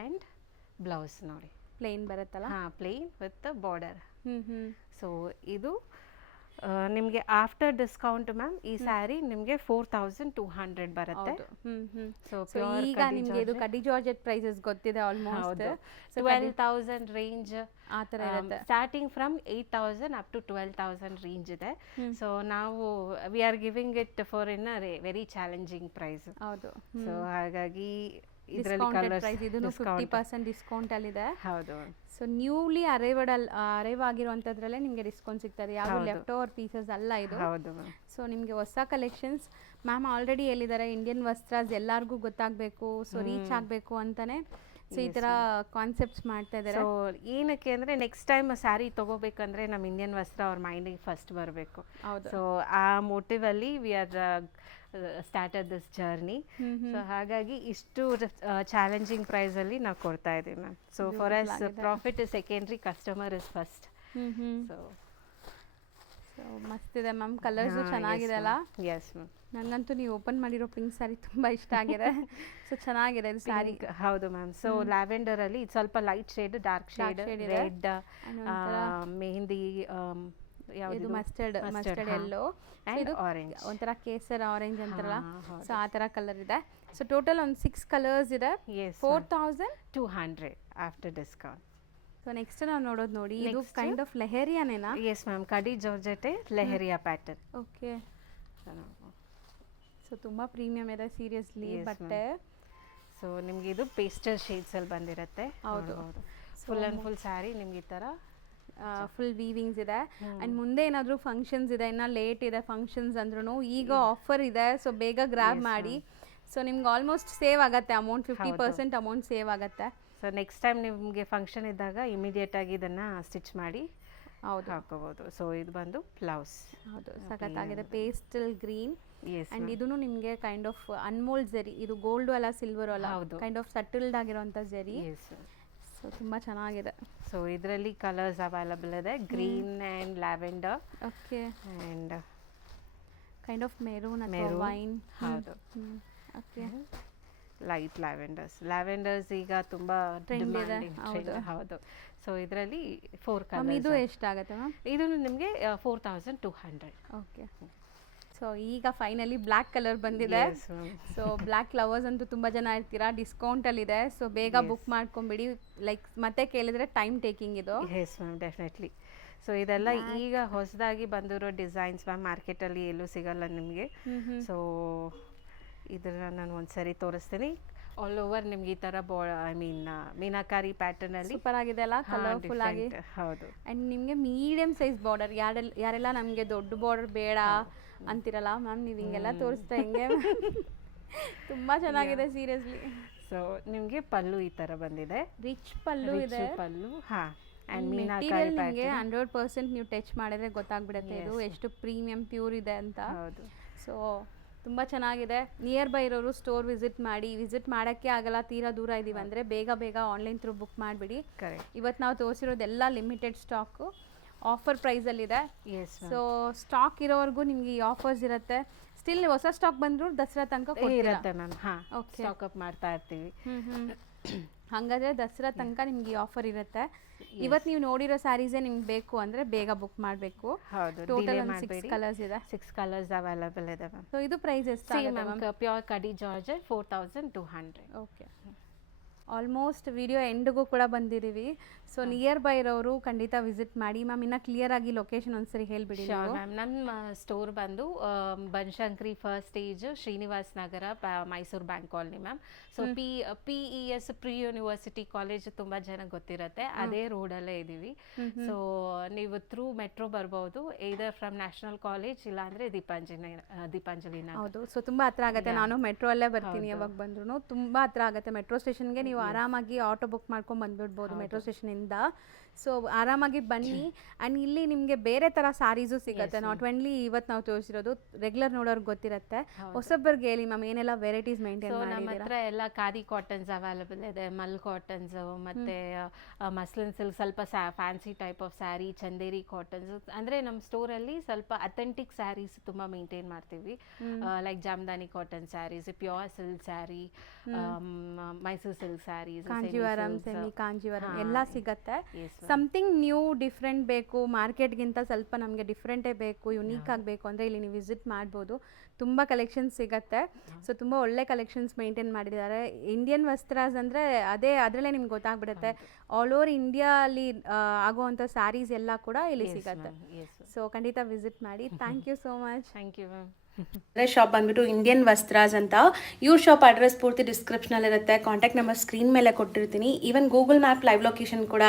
ಆ್ಯಂಡ್ ಬ್ಲೌಸ್ ನೋಡಿ ಪ್ಲೇನ್ ಬರುತ್ತಲ್ಲ. ಹಾಂ ಪ್ಲೇನ್ ವಿತ್ ಬಾರ್ಡರ್. ಸೊ ಇದು ನಿಮಗೆ ಆಫ್ಟರ್ ಡಿಸ್ಕೌಂಟ್ ಮ್ಯಾಮ್ ಈ ಸ್ಯಾರಿ ನಿಮಗೆ 4200 ಬರುತ್ತೆ. ಸೊ ಈಗ ನಿಮಗೆ ಇದು ಕಡ್ಡಿ ಜಾರ್ಜೆಟ್ ಪ್ರೈಸಸ್ ಗೊತ್ತಿದೆ ಆಲ್ಮೋಸ್ಟ್. 12,000 ರೇಂಜ್ ಆ ಥರ ಇರುತ್ತೆ. Starting from 8,000 up to 12,000 range ಇದೆ. ಸೊ ನಾವು we are giving it for in a very challenging price. ಹೌದು. ಸೊ ಹಾಗಾಗಿ ಡಿಸ್ಕೌಂಟೆಡ್ ಪ್ರೈಸ್, ಇದನ್ನು 50% ಡಿಸ್ಕೌಂಟ್ ಅಲ್ಲಿದೆ. ಹೌದು. ಸೊ ನ್ಯೂಲಿ ಅರೈವ್ ಆಗಿರುವಂಥದ್ರಲ್ಲೇ ನಿಮಗೆ ಡಿಸ್ಕೌಂಟ್ ಸಿಗ್ತದೆ, ಯಾವ ಲೆಫ್ಟ್ ಓವರ್ ಪೀಸಸ್ ಅಲ್ಲ ಇದು. ಹೌದು. ಸೊ ನಿಮಗೆ ಹೊಸ ಕಲೆಕ್ಷನ್ಸ್ ಮ್ಯಾಮ್ ಆಲ್ರೆಡಿ ಹೇಳಿದ್ದಾರೆ, ಇಂಡಿಯನ್ ವಸ್ತ್ರಾಸ್ ಎಲ್ಲರಿಗೂ ಗೊತ್ತಾಗಬೇಕು, ಸೊ ರೀಚ್ ಆಗಬೇಕು ಅಂತಾನೆ ಸೊ ಈ ಥರ ಕಾನ್ಸೆಪ್ಟ್ಸ್ ಮಾಡ್ತಾ ಇದ್ದಾರೆ. ಸೊ ಏನಕ್ಕೆ ಅಂದರೆ ನೆಕ್ಸ್ಟ್ ಟೈಮ್ ಸ್ಯಾರಿ ತೊಗೋಬೇಕಂದ್ರೆ ನಮ್ಮ ಇಂಡಿಯನ್ ವಸ್ತ್ರ ಅವ್ರ ಮೈಂಡಿಗೆ ಫಸ್ಟ್ ಬರಬೇಕು. ಹೌದು. ಸೊ ಆ ಮೋಟಿವಲ್ಲಿ we are started this journey. So ಹಾಗಾಗಿ ಇಷ್ಟು ಚಾಲೆಂಜಿಂಗ್ ಪ್ರೈಸಲ್ಲಿ ನಾವು ಕೊಡ್ತಾ ಇದ್ದೀವಿ ma'am. So for us profit is secondary, customer is first. So so ಮಸ್ತ್ ಇದೆ ಮ್ಯಾಮ್, ಕಲರ್ಸು ಚೆನ್ನಾಗಿದೆ ಅಲ್ಲ. Yes ma'am. ನನಗಂತೂ ನೀವು ಓಪನ್ ಮಾಡಿರೋ ಪಿಂಕ್ ಸ್ಯಾರಿ ತುಂಬ ಇಷ್ಟ ಆಗಿದೆ. ಸೊ ಚೆನ್ನಾಗಿದೆ ಇದು ಸ್ಯಾರಿ. ಹೌದು ಮ್ಯಾಮ್. ಸೊ ಲ್ಯಾವೆಂಡರಲ್ಲಿ ಸ್ವಲ್ಪ light shade, dark shade, red, mehndi, ಇದು ಮಸ್ಟರ್ಡ್ ಎಲ್ಲೋ, ಇದು ಆರೆಂಜ್, ಒಂಥರ ಕೇಸರ್ ಆರೆಂಜ್ ಅಂತಾರಲ್ಲ, ಸೊ ಆ ಥರ ಕಲರ್ ಇದೆ. ಸೊ ಟೋಟಲ್ ಒಂದು 6 ಕಲರ್ಸ್ ಇದೆ. 4200 ಆಫ್ಟರ್ ಡಿಸ್ಕೌಂಟ್. ಸೊ ನೆಕ್ಸ್ಟ್ ನಾವು ನೋಡೋದು ನೋಡಿ, ಇದು ಕೈಂಡ್ ಆಫ್ ಲೆಹರಿಯಾನೇನಾ? ಎಸ್ ಮ್ಯಾಮ್, ಕಡಿ georgette leheriya pattern. Okay. So ತುಂಬ ಪ್ರೀಮಿಯಮ್ ಇದೆ ಸೀರಿಯಸ್ಲಿ ಬಟ್ಟೆ. ಸೊ ನಿಮಗೆ ಇದು ಪೇಸ್ಟಲ್ ಶೇಡ್ಸಲ್ಲಿ ಬಂದಿರುತ್ತೆ. ಹೌದು. ಫುಲ್ ಆ್ಯಂಡ್ ಫುಲ್ ಸ್ಯಾರಿ ನಿಮ್ಗೆ ಈ ಥರ ಫುಲ್ ವೀವಿಂಗ್ಸ್ ಇದೆ. ಆ್ಯಂಡ್ ಮುಂದೆ ಏನಾದರೂ ಫಂಕ್ಷನ್ಸ್ ಇದೆ, ಇನ್ನು ಲೇಟ್ ಇದೆ ಫಂಕ್ಷನ್ಸ್ ಅಂದ್ರೂ ಈಗ ಆಫರ್ ಇದೆ. ಸೊ ಬೇಗ ಗ್ರ್ಯಾಬ್ ಮಾಡಿ. ಸೊ ನಿಮ್ಗೆ ಆಲ್ಮೋಸ್ಟ್ ಸೇವ್ ಆಗುತ್ತೆ ಅಮೌಂಟ್, 50% ಅಮೌಂಟ್ ಸೇವ್ ಆಗುತ್ತೆ. ಸೊ ನೆಕ್ಸ್ಟ್ ಟೈಮ್ ನಿಮಗೆ ಫಂಕ್ಷನ್ ಇದ್ದಾಗ ಇಮಿಡಿಯೇಟ್ ಆಗಿ ಇದನ್ನು ಸ್ಟಿಚ್ ಮಾಡಿ ಹೌದು ಹಾಕೋಬಹುದು. ಸೊ ಇದು ಬಂದು ಬ್ಲೌಸ್. ಹೌದು, ಸಖತ್ತಾಗಿದೆ, ಪೇಸ್ಟಲ್ ಗ್ರೀನ್. ಆ್ಯಂಡ್ ಇದೂ ನಿಮಗೆ ಕೈಂಡ್ ಆಫ್ ಅನ್ಮೋಲ್ಡ್ ಜರಿ, ಇದು ಗೋಲ್ಡು ಅಲ್ಲ ಸಿಲ್ವರು ಅಲ್ಲ, ಕೈಂಡ್ ಆಫ್ ಸಟಲ್ಡ್ ಆಗಿರೋಂಥ ಜರಿ. ಸೊ ತುಂಬ ಚೆನ್ನಾಗಿದೆ. ಸೊ ಇದರಲ್ಲಿ ಕಲರ್ಸ್ ಅವೈಲಬಲ್ ಇದೆ, green and lavender. Okay. And kind of maroon ಅಥವಾ ವೈನ್. ಹೌದು. ಓಕೆ. ಲೈಟ್ ಲ್ಯಾವೆಂಡರ್ಸ್ ಈಗ ತುಂಬಾ ಟ್ರೆಂಡ್ ಇದೆ. ಹೌದು. ಸೊ ಇದರಲ್ಲಿ 4 ಕಲರ್ಸ್. ಇದು ಎಷ್ಟಾಗುತ್ತೆ ಮ್ಯಾಮ್? ಇದು ನಿಮಗೆ 4200. ಓಕೆ. ಸೊ ಈಗ ಫೈನಲಿ ಬ್ಲ್ಯಾಕ್ ಕಲರ್ ಬಂದಿದೆ. ಸೊ ಬ್ಲ್ಯಾಕ್ ಲವರ್ಸ್ ಅಂತೂ ತುಂಬ ಜನ ಇರ್ತೀರಾ, ಡಿಸ್ಕೌಂಟಲ್ಲಿದೆ. ಸೊ ಬೇಗ ಬುಕ್ ಮಾಡ್ಕೊಂಬಿಡಿ, ಲೈಕ್ ಮತ್ತೆ ಕೇಳಿದ್ರೆ ಟೈಮ್ ಟೇಕಿಂಗ್ ಇದು. Yes ma'am, definitely. ಸೊ ಇದೆಲ್ಲ ಈಗ ಹೊಸದಾಗಿ ಬಂದಿರೋ ಡಿಸೈನ್ಸ್ ಮ್ಯಾಮ್, ಮಾರ್ಕೆಟಲ್ಲಿ ಎಲ್ಲೂ ಸಿಗಲ್ಲ ನಿಮಗೆ. ಸೊ ಇದನ್ನು ನಾನು ಒಂದ್ಸರಿ ತೋರಿಸ್ತೀನಿ. ಆಲ್ ಓವರ್ ನಿಮ್ಗೆ ಈ ಥರ ಮೀನಾಕಾರಿ ಪ್ಯಾಟರ್ನ್ ಅಲ್ಲಿ ಸೂಪರ್ ಆಗಿದೆ ಅಲ್ಲ, ಕಲರ್ಫುಲ್ ಆಗಿ. ಹೌದು. ಆ್ಯಂಡ್ ನಿಮಗೆ ಮೀಡಿಯಂ ಸೈಜ್ ಬಾರ್ಡರ್, ಯಾರೆಲ್ಲ ನಮಗೆ ದೊಡ್ಡ ಬಾರ್ಡರ್ ಬೇಡ ಅಂತಿರಲ್ಲ ಮ್ಯಾಮ್, ನೀವು ಹಿಂಗೆಲ್ಲ ತೋರಿಸ್ತಾ ಹಿಂಗೆ ತುಂಬ ಚೆನ್ನಾಗಿದೆ ಸೀರಿಯಸ್ಲಿ. ಸೊ ನಿಮಗೆ ಪಲ್ಲು ಈ ಥರ ಬಂದಿದೆ, ರಿಚ್ ಪಲ್ಲು ಇದೆ. ಪಲ್ಲು. ಹಾಂ. ಆ್ಯಂಡ್ ಮೆಟೀರಿಯಲ್ ನಿಮಗೆ 100% ನೀವು ಟಚ್ ಮಾಡಿದ್ರೆ ಗೊತ್ತಾಗ್ಬಿಡುತ್ತೆ ಇದು ಎಷ್ಟು ಪ್ರೀಮಿಯಂ ಪ್ಯೂರ್ ಇದೆ ಅಂತ. ಹೌದು. ಸೊ ತುಂಬ ಚೆನ್ನಾಗಿದೆ. ನಿಯರ್ ಬೈ ಇರೋರು ಸ್ಟೋರ್ ವಿಸಿಟ್ ಮಾಡೋಕ್ಕೆ ಆಗಲ್ಲ, ತೀರಾ ದೂರ ಇದ್ದೀವಿ ಅಂದರೆ ಬೇಗ ಆನ್ಲೈನ್ ಥ್ರೂ ಬುಕ್ ಮಾಡಿಬಿಡಿ. ಇವತ್ತು ನಾವು ತೋರಿಸಿರೋದೆಲ್ಲ ಲಿಮಿಟೆಡ್ ಸ್ಟಾಕು, ಆಫರ್ ಪ್ರೈಸಲ್ಲಿದೆ. ಸೊ ಸ್ಟಾಕ್ ಇರೋವರೆಗೂ ನಿಮಗೆ ಈ ಆಫರ್ಸ್ ಇರುತ್ತೆ. ಸ್ಟಿಲ್ ಹೊಸ ಸ್ಟಾಕ್ ಬಂದರೂ ದಸರಾ ತನಕ ಇರುತ್ತೆ ಮ್ಯಾಮ್. ಹಾಂ, ಓಕೆ, ಸ್ಟಾಕ್ ಅಪ್ ಮಾಡ್ತಾ ಇರ್ತೀವಿ. ಹಾಗಾದರೆ ದಸರಾ ತನಕ ನಿಮ್ಗೆ ಈ ಆಫರ್ ಇರುತ್ತೆ. ಇವತ್ತು ನೀವು ನೋಡಿರೋ ಸ್ಯಾರೀಸೇ ನಿಮ್ಗೆ ಬೇಕು ಅಂದರೆ ಬೇಗ ಬುಕ್ ಮಾಡಬೇಕು. ಹೌದು. ಟೋಟಲ್ 6 ಕಲರ್ಸ್ ಇದೆ. 6 ಕಲರ್ಸ್ ಅವೈಲಬಲ್ ಇದೆ ಮ್ಯಾಮ್. ಸೊ ಇದು ಪ್ರೈಸ್ ಎಷ್ಟು? ಪ್ಯೂರ್ ಕಡಿ ಜಾರ್ಜೆಟ್ 4200. ಓಕೆ. ಆಲ್ಮೋಸ್ಟ್ ವಿಡಿಯೋ ಎಂಡ್ಗೂ ಕೂಡ ಬಂದಿದ್ದೀವಿ. ಸೊ ನಿಯರ್ ಬೈ ಇರೋರು ಖಂಡಿತ ವಿಸಿಟ್ ಮಾಡಿ ಮ್ಯಾಮ್. ಇನ್ನು ಕ್ಲಿಯರ್ ಆಗಿ ಲೊಕೇಶನ್ ಒಂದ್ಸರಿ ಹೇಳ್ಬಿಡಿ. ಮ್ಯಾಮ್ ನಮ್ಮ ಸ್ಟೋರ್ ಬಂದು Banashankari first stage Srinivas Nagar Mysuru bank colony ma'am. So PES pre university college ತುಂಬ ಜನ ಗೊತ್ತಿರುತ್ತೆ, ಅದೇ ರೋಡಲ್ಲೇ ಇದ್ದೀವಿ. ಸೊ ನೀವು ಥ್ರೂ ಮೆಟ್ರೋ ಬರ್ಬೋದು, either ಫ್ರಮ್ ನ್ಯಾಷನಲ್ ಕಾಲೇಜ್ ಇಲ್ಲ ಅಂದರೆ ದೀಪಾಂಜಲಿ. ಹೌದು, ಸೊ ತುಂಬ ಹತ್ರ ಆಗುತ್ತೆ. ನಾನು ಮೆಟ್ರೋ ಅಲ್ಲೇ ಬರ್ತೀನಿ, ಯಾವಾಗ ಬಂದ್ರು ತುಂಬ ಹತ್ರ ಆಗುತ್ತೆ. ಮೆಟ್ರೋ ಸ್ಟೇಷನ್ಗೆ ನೀವು ಆರಾಮಾಗಿ ಆಟೋ ಬುಕ್ ಮಾಡ್ಕೊಂಡು ಬಂದ್ಬಿಡ್ಬೋದು ಮೆಟ್ರೋ ಸ್ಟೇಷನಿಂದ. ಸೊ ಆರಾಮಾಗಿ ಬನ್ನಿ. ಆ್ಯಂಡ್ ಇಲ್ಲಿ ನಿಮಗೆ ಬೇರೆ ಥರ ಸ್ಯಾರೀಸು ಸಿಗುತ್ತೆ, ನಾಟ್ ಓನ್ಲಿ ಇವತ್ತು ನಾವು ತೋರಿಸಿರೋದು, ರೆಗ್ಯುಲರ್ ನೋಡೋರ್ಗೆ ಗೊತ್ತಿರುತ್ತೆ. ಹೊಸಬ್ರಿಗೆ ಹೇಳಿ ಮ್ಯಾಮ್ ಏನೆಲ್ಲ ವೆರೈಟೀಸ್ ಮೇಂಟೈನ್ ಮಾಡಿದ್ದೀರಾ? ನಮ್ಮ ಹತ್ರ ಎಲ್ಲ ಖಾದಿ ಕಾಟನ್ಸ್ ಅವೈಲೇಬಲ್ ಇದೆ, ಮಲ್ ಕಾಟನ್ಸ್, ಮತ್ತು ಮಸ್ಲಿನ್ ಸಿಲ್ಕ್, ಸ್ವಲ್ಪ fancy type of sari, Chanderi cottons. ಅಂದರೆ ನಮ್ಮ ಸ್ಟೋರಲ್ಲಿ ಸ್ವಲ್ಪ ಅಥೆಂಟಿಕ್ ಸ್ಯಾರೀಸ್ ತುಂಬ ಮೇಂಟೈನ್ ಮಾಡ್ತೀವಿ. Like Jamdani cotton saris, pure silk sari, Mysuru silk saris, Kanjeevaram, semi Kanjeevaram ಎಲ್ಲ ಸಿಗುತ್ತೆ. ಸಮಥಿಂಗ್ ನ್ಯೂ ಡಿಫ್ರೆಂಟ್ ಬೇಕು, ಮಾರ್ಕೆಟ್ಗಿಂತ ಸ್ವಲ್ಪ ನಮಗೆ ಡಿಫ್ರೆಂಟೇ ಬೇಕು, ಯುನೀಕ್ ಆಗಬೇಕು ಅಂದರೆ ಇಲ್ಲಿ ನೀವು ವಿಸಿಟ್ ಮಾಡ್ಬೋದು. ತುಂಬ ಕಲೆಕ್ಷನ್ಸ್ ಸಿಗುತ್ತೆ. ಸೊ ತುಂಬ ಒಳ್ಳೆ ಕಲೆಕ್ಷನ್ಸ್ ಮೇಂಟೈನ್ ಮಾಡಿದ್ದಾರೆ. ಇಂಡಿಯನ್ ವಸ್ತ್ರಾಸ್ ಅಂದರೆ ಅದರಲ್ಲೇ ನಿಮ್ಗೆ ಗೊತ್ತಾಗ್ಬಿಡುತ್ತೆ. ಆಲ್ ಓವರ್ ಇಂಡಿಯಾಲಿ ಆಗುವಂಥ ಸ್ಯಾರೀಸ್ ಎಲ್ಲ ಕೂಡ ಇಲ್ಲಿ ಸಿಗುತ್ತೆ. ಸೊ ಖಂಡಿತ ವಿಸಿಟ್ ಮಾಡಿ. Thank you so much. Thank you ma'am. Shop ಬಂದ್ಬಿಟ್ಟು ಇಂಡಿಯನ್ ವಸ್ತ್ರಾಸ್ ಅಂತ. ಇವ್ರ ಶಾಪ್ ಅಡ್ರೆಸ್ ಪೂರ್ತಿ ಡಿಸ್ಕ್ರಿಪ್ಷನಲ್ಲಿ ಇರುತ್ತೆ, ಕಾಂಟ್ಯಾಕ್ಟ್ ನಂಬರ್ ಸ್ಕ್ರೀನ್ ಮೇಲೆ ಕೊಟ್ಟಿರ್ತೀನಿ. Even Google map live location ಕೂಡ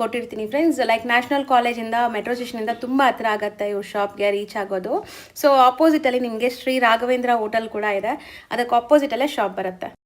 ಕೊಟ್ಟಿರ್ತೀನಿ ಫ್ರೆಂಡ್ಸ್. ಲೈಕ್ ನ್ಯಾಷನಲ್ ಕಾಲೇಜಿಂದ ಮೆಟ್ರೋ ಸ್ಟೇಷನಿಂದ ತುಂಬ ಹತ್ರ ಆಗುತ್ತೆ ಇವ್ರ ಶಾಪ್ಗೆ ರೀಚ್ ಆಗೋದು. ಸೊ ಆಪೋಸಿಟಲ್ಲಿ ನಿಮಗೆ ಶ್ರೀ ರಾಘವೇಂದ್ರ ಹೋಟೆಲ್ ಕೂಡ ಇದೆ, ಅದಕ್ಕೆ ಆಪೋಸಿಟಲ್ಲೇ ಶಾಪ್ ಬರುತ್ತೆ.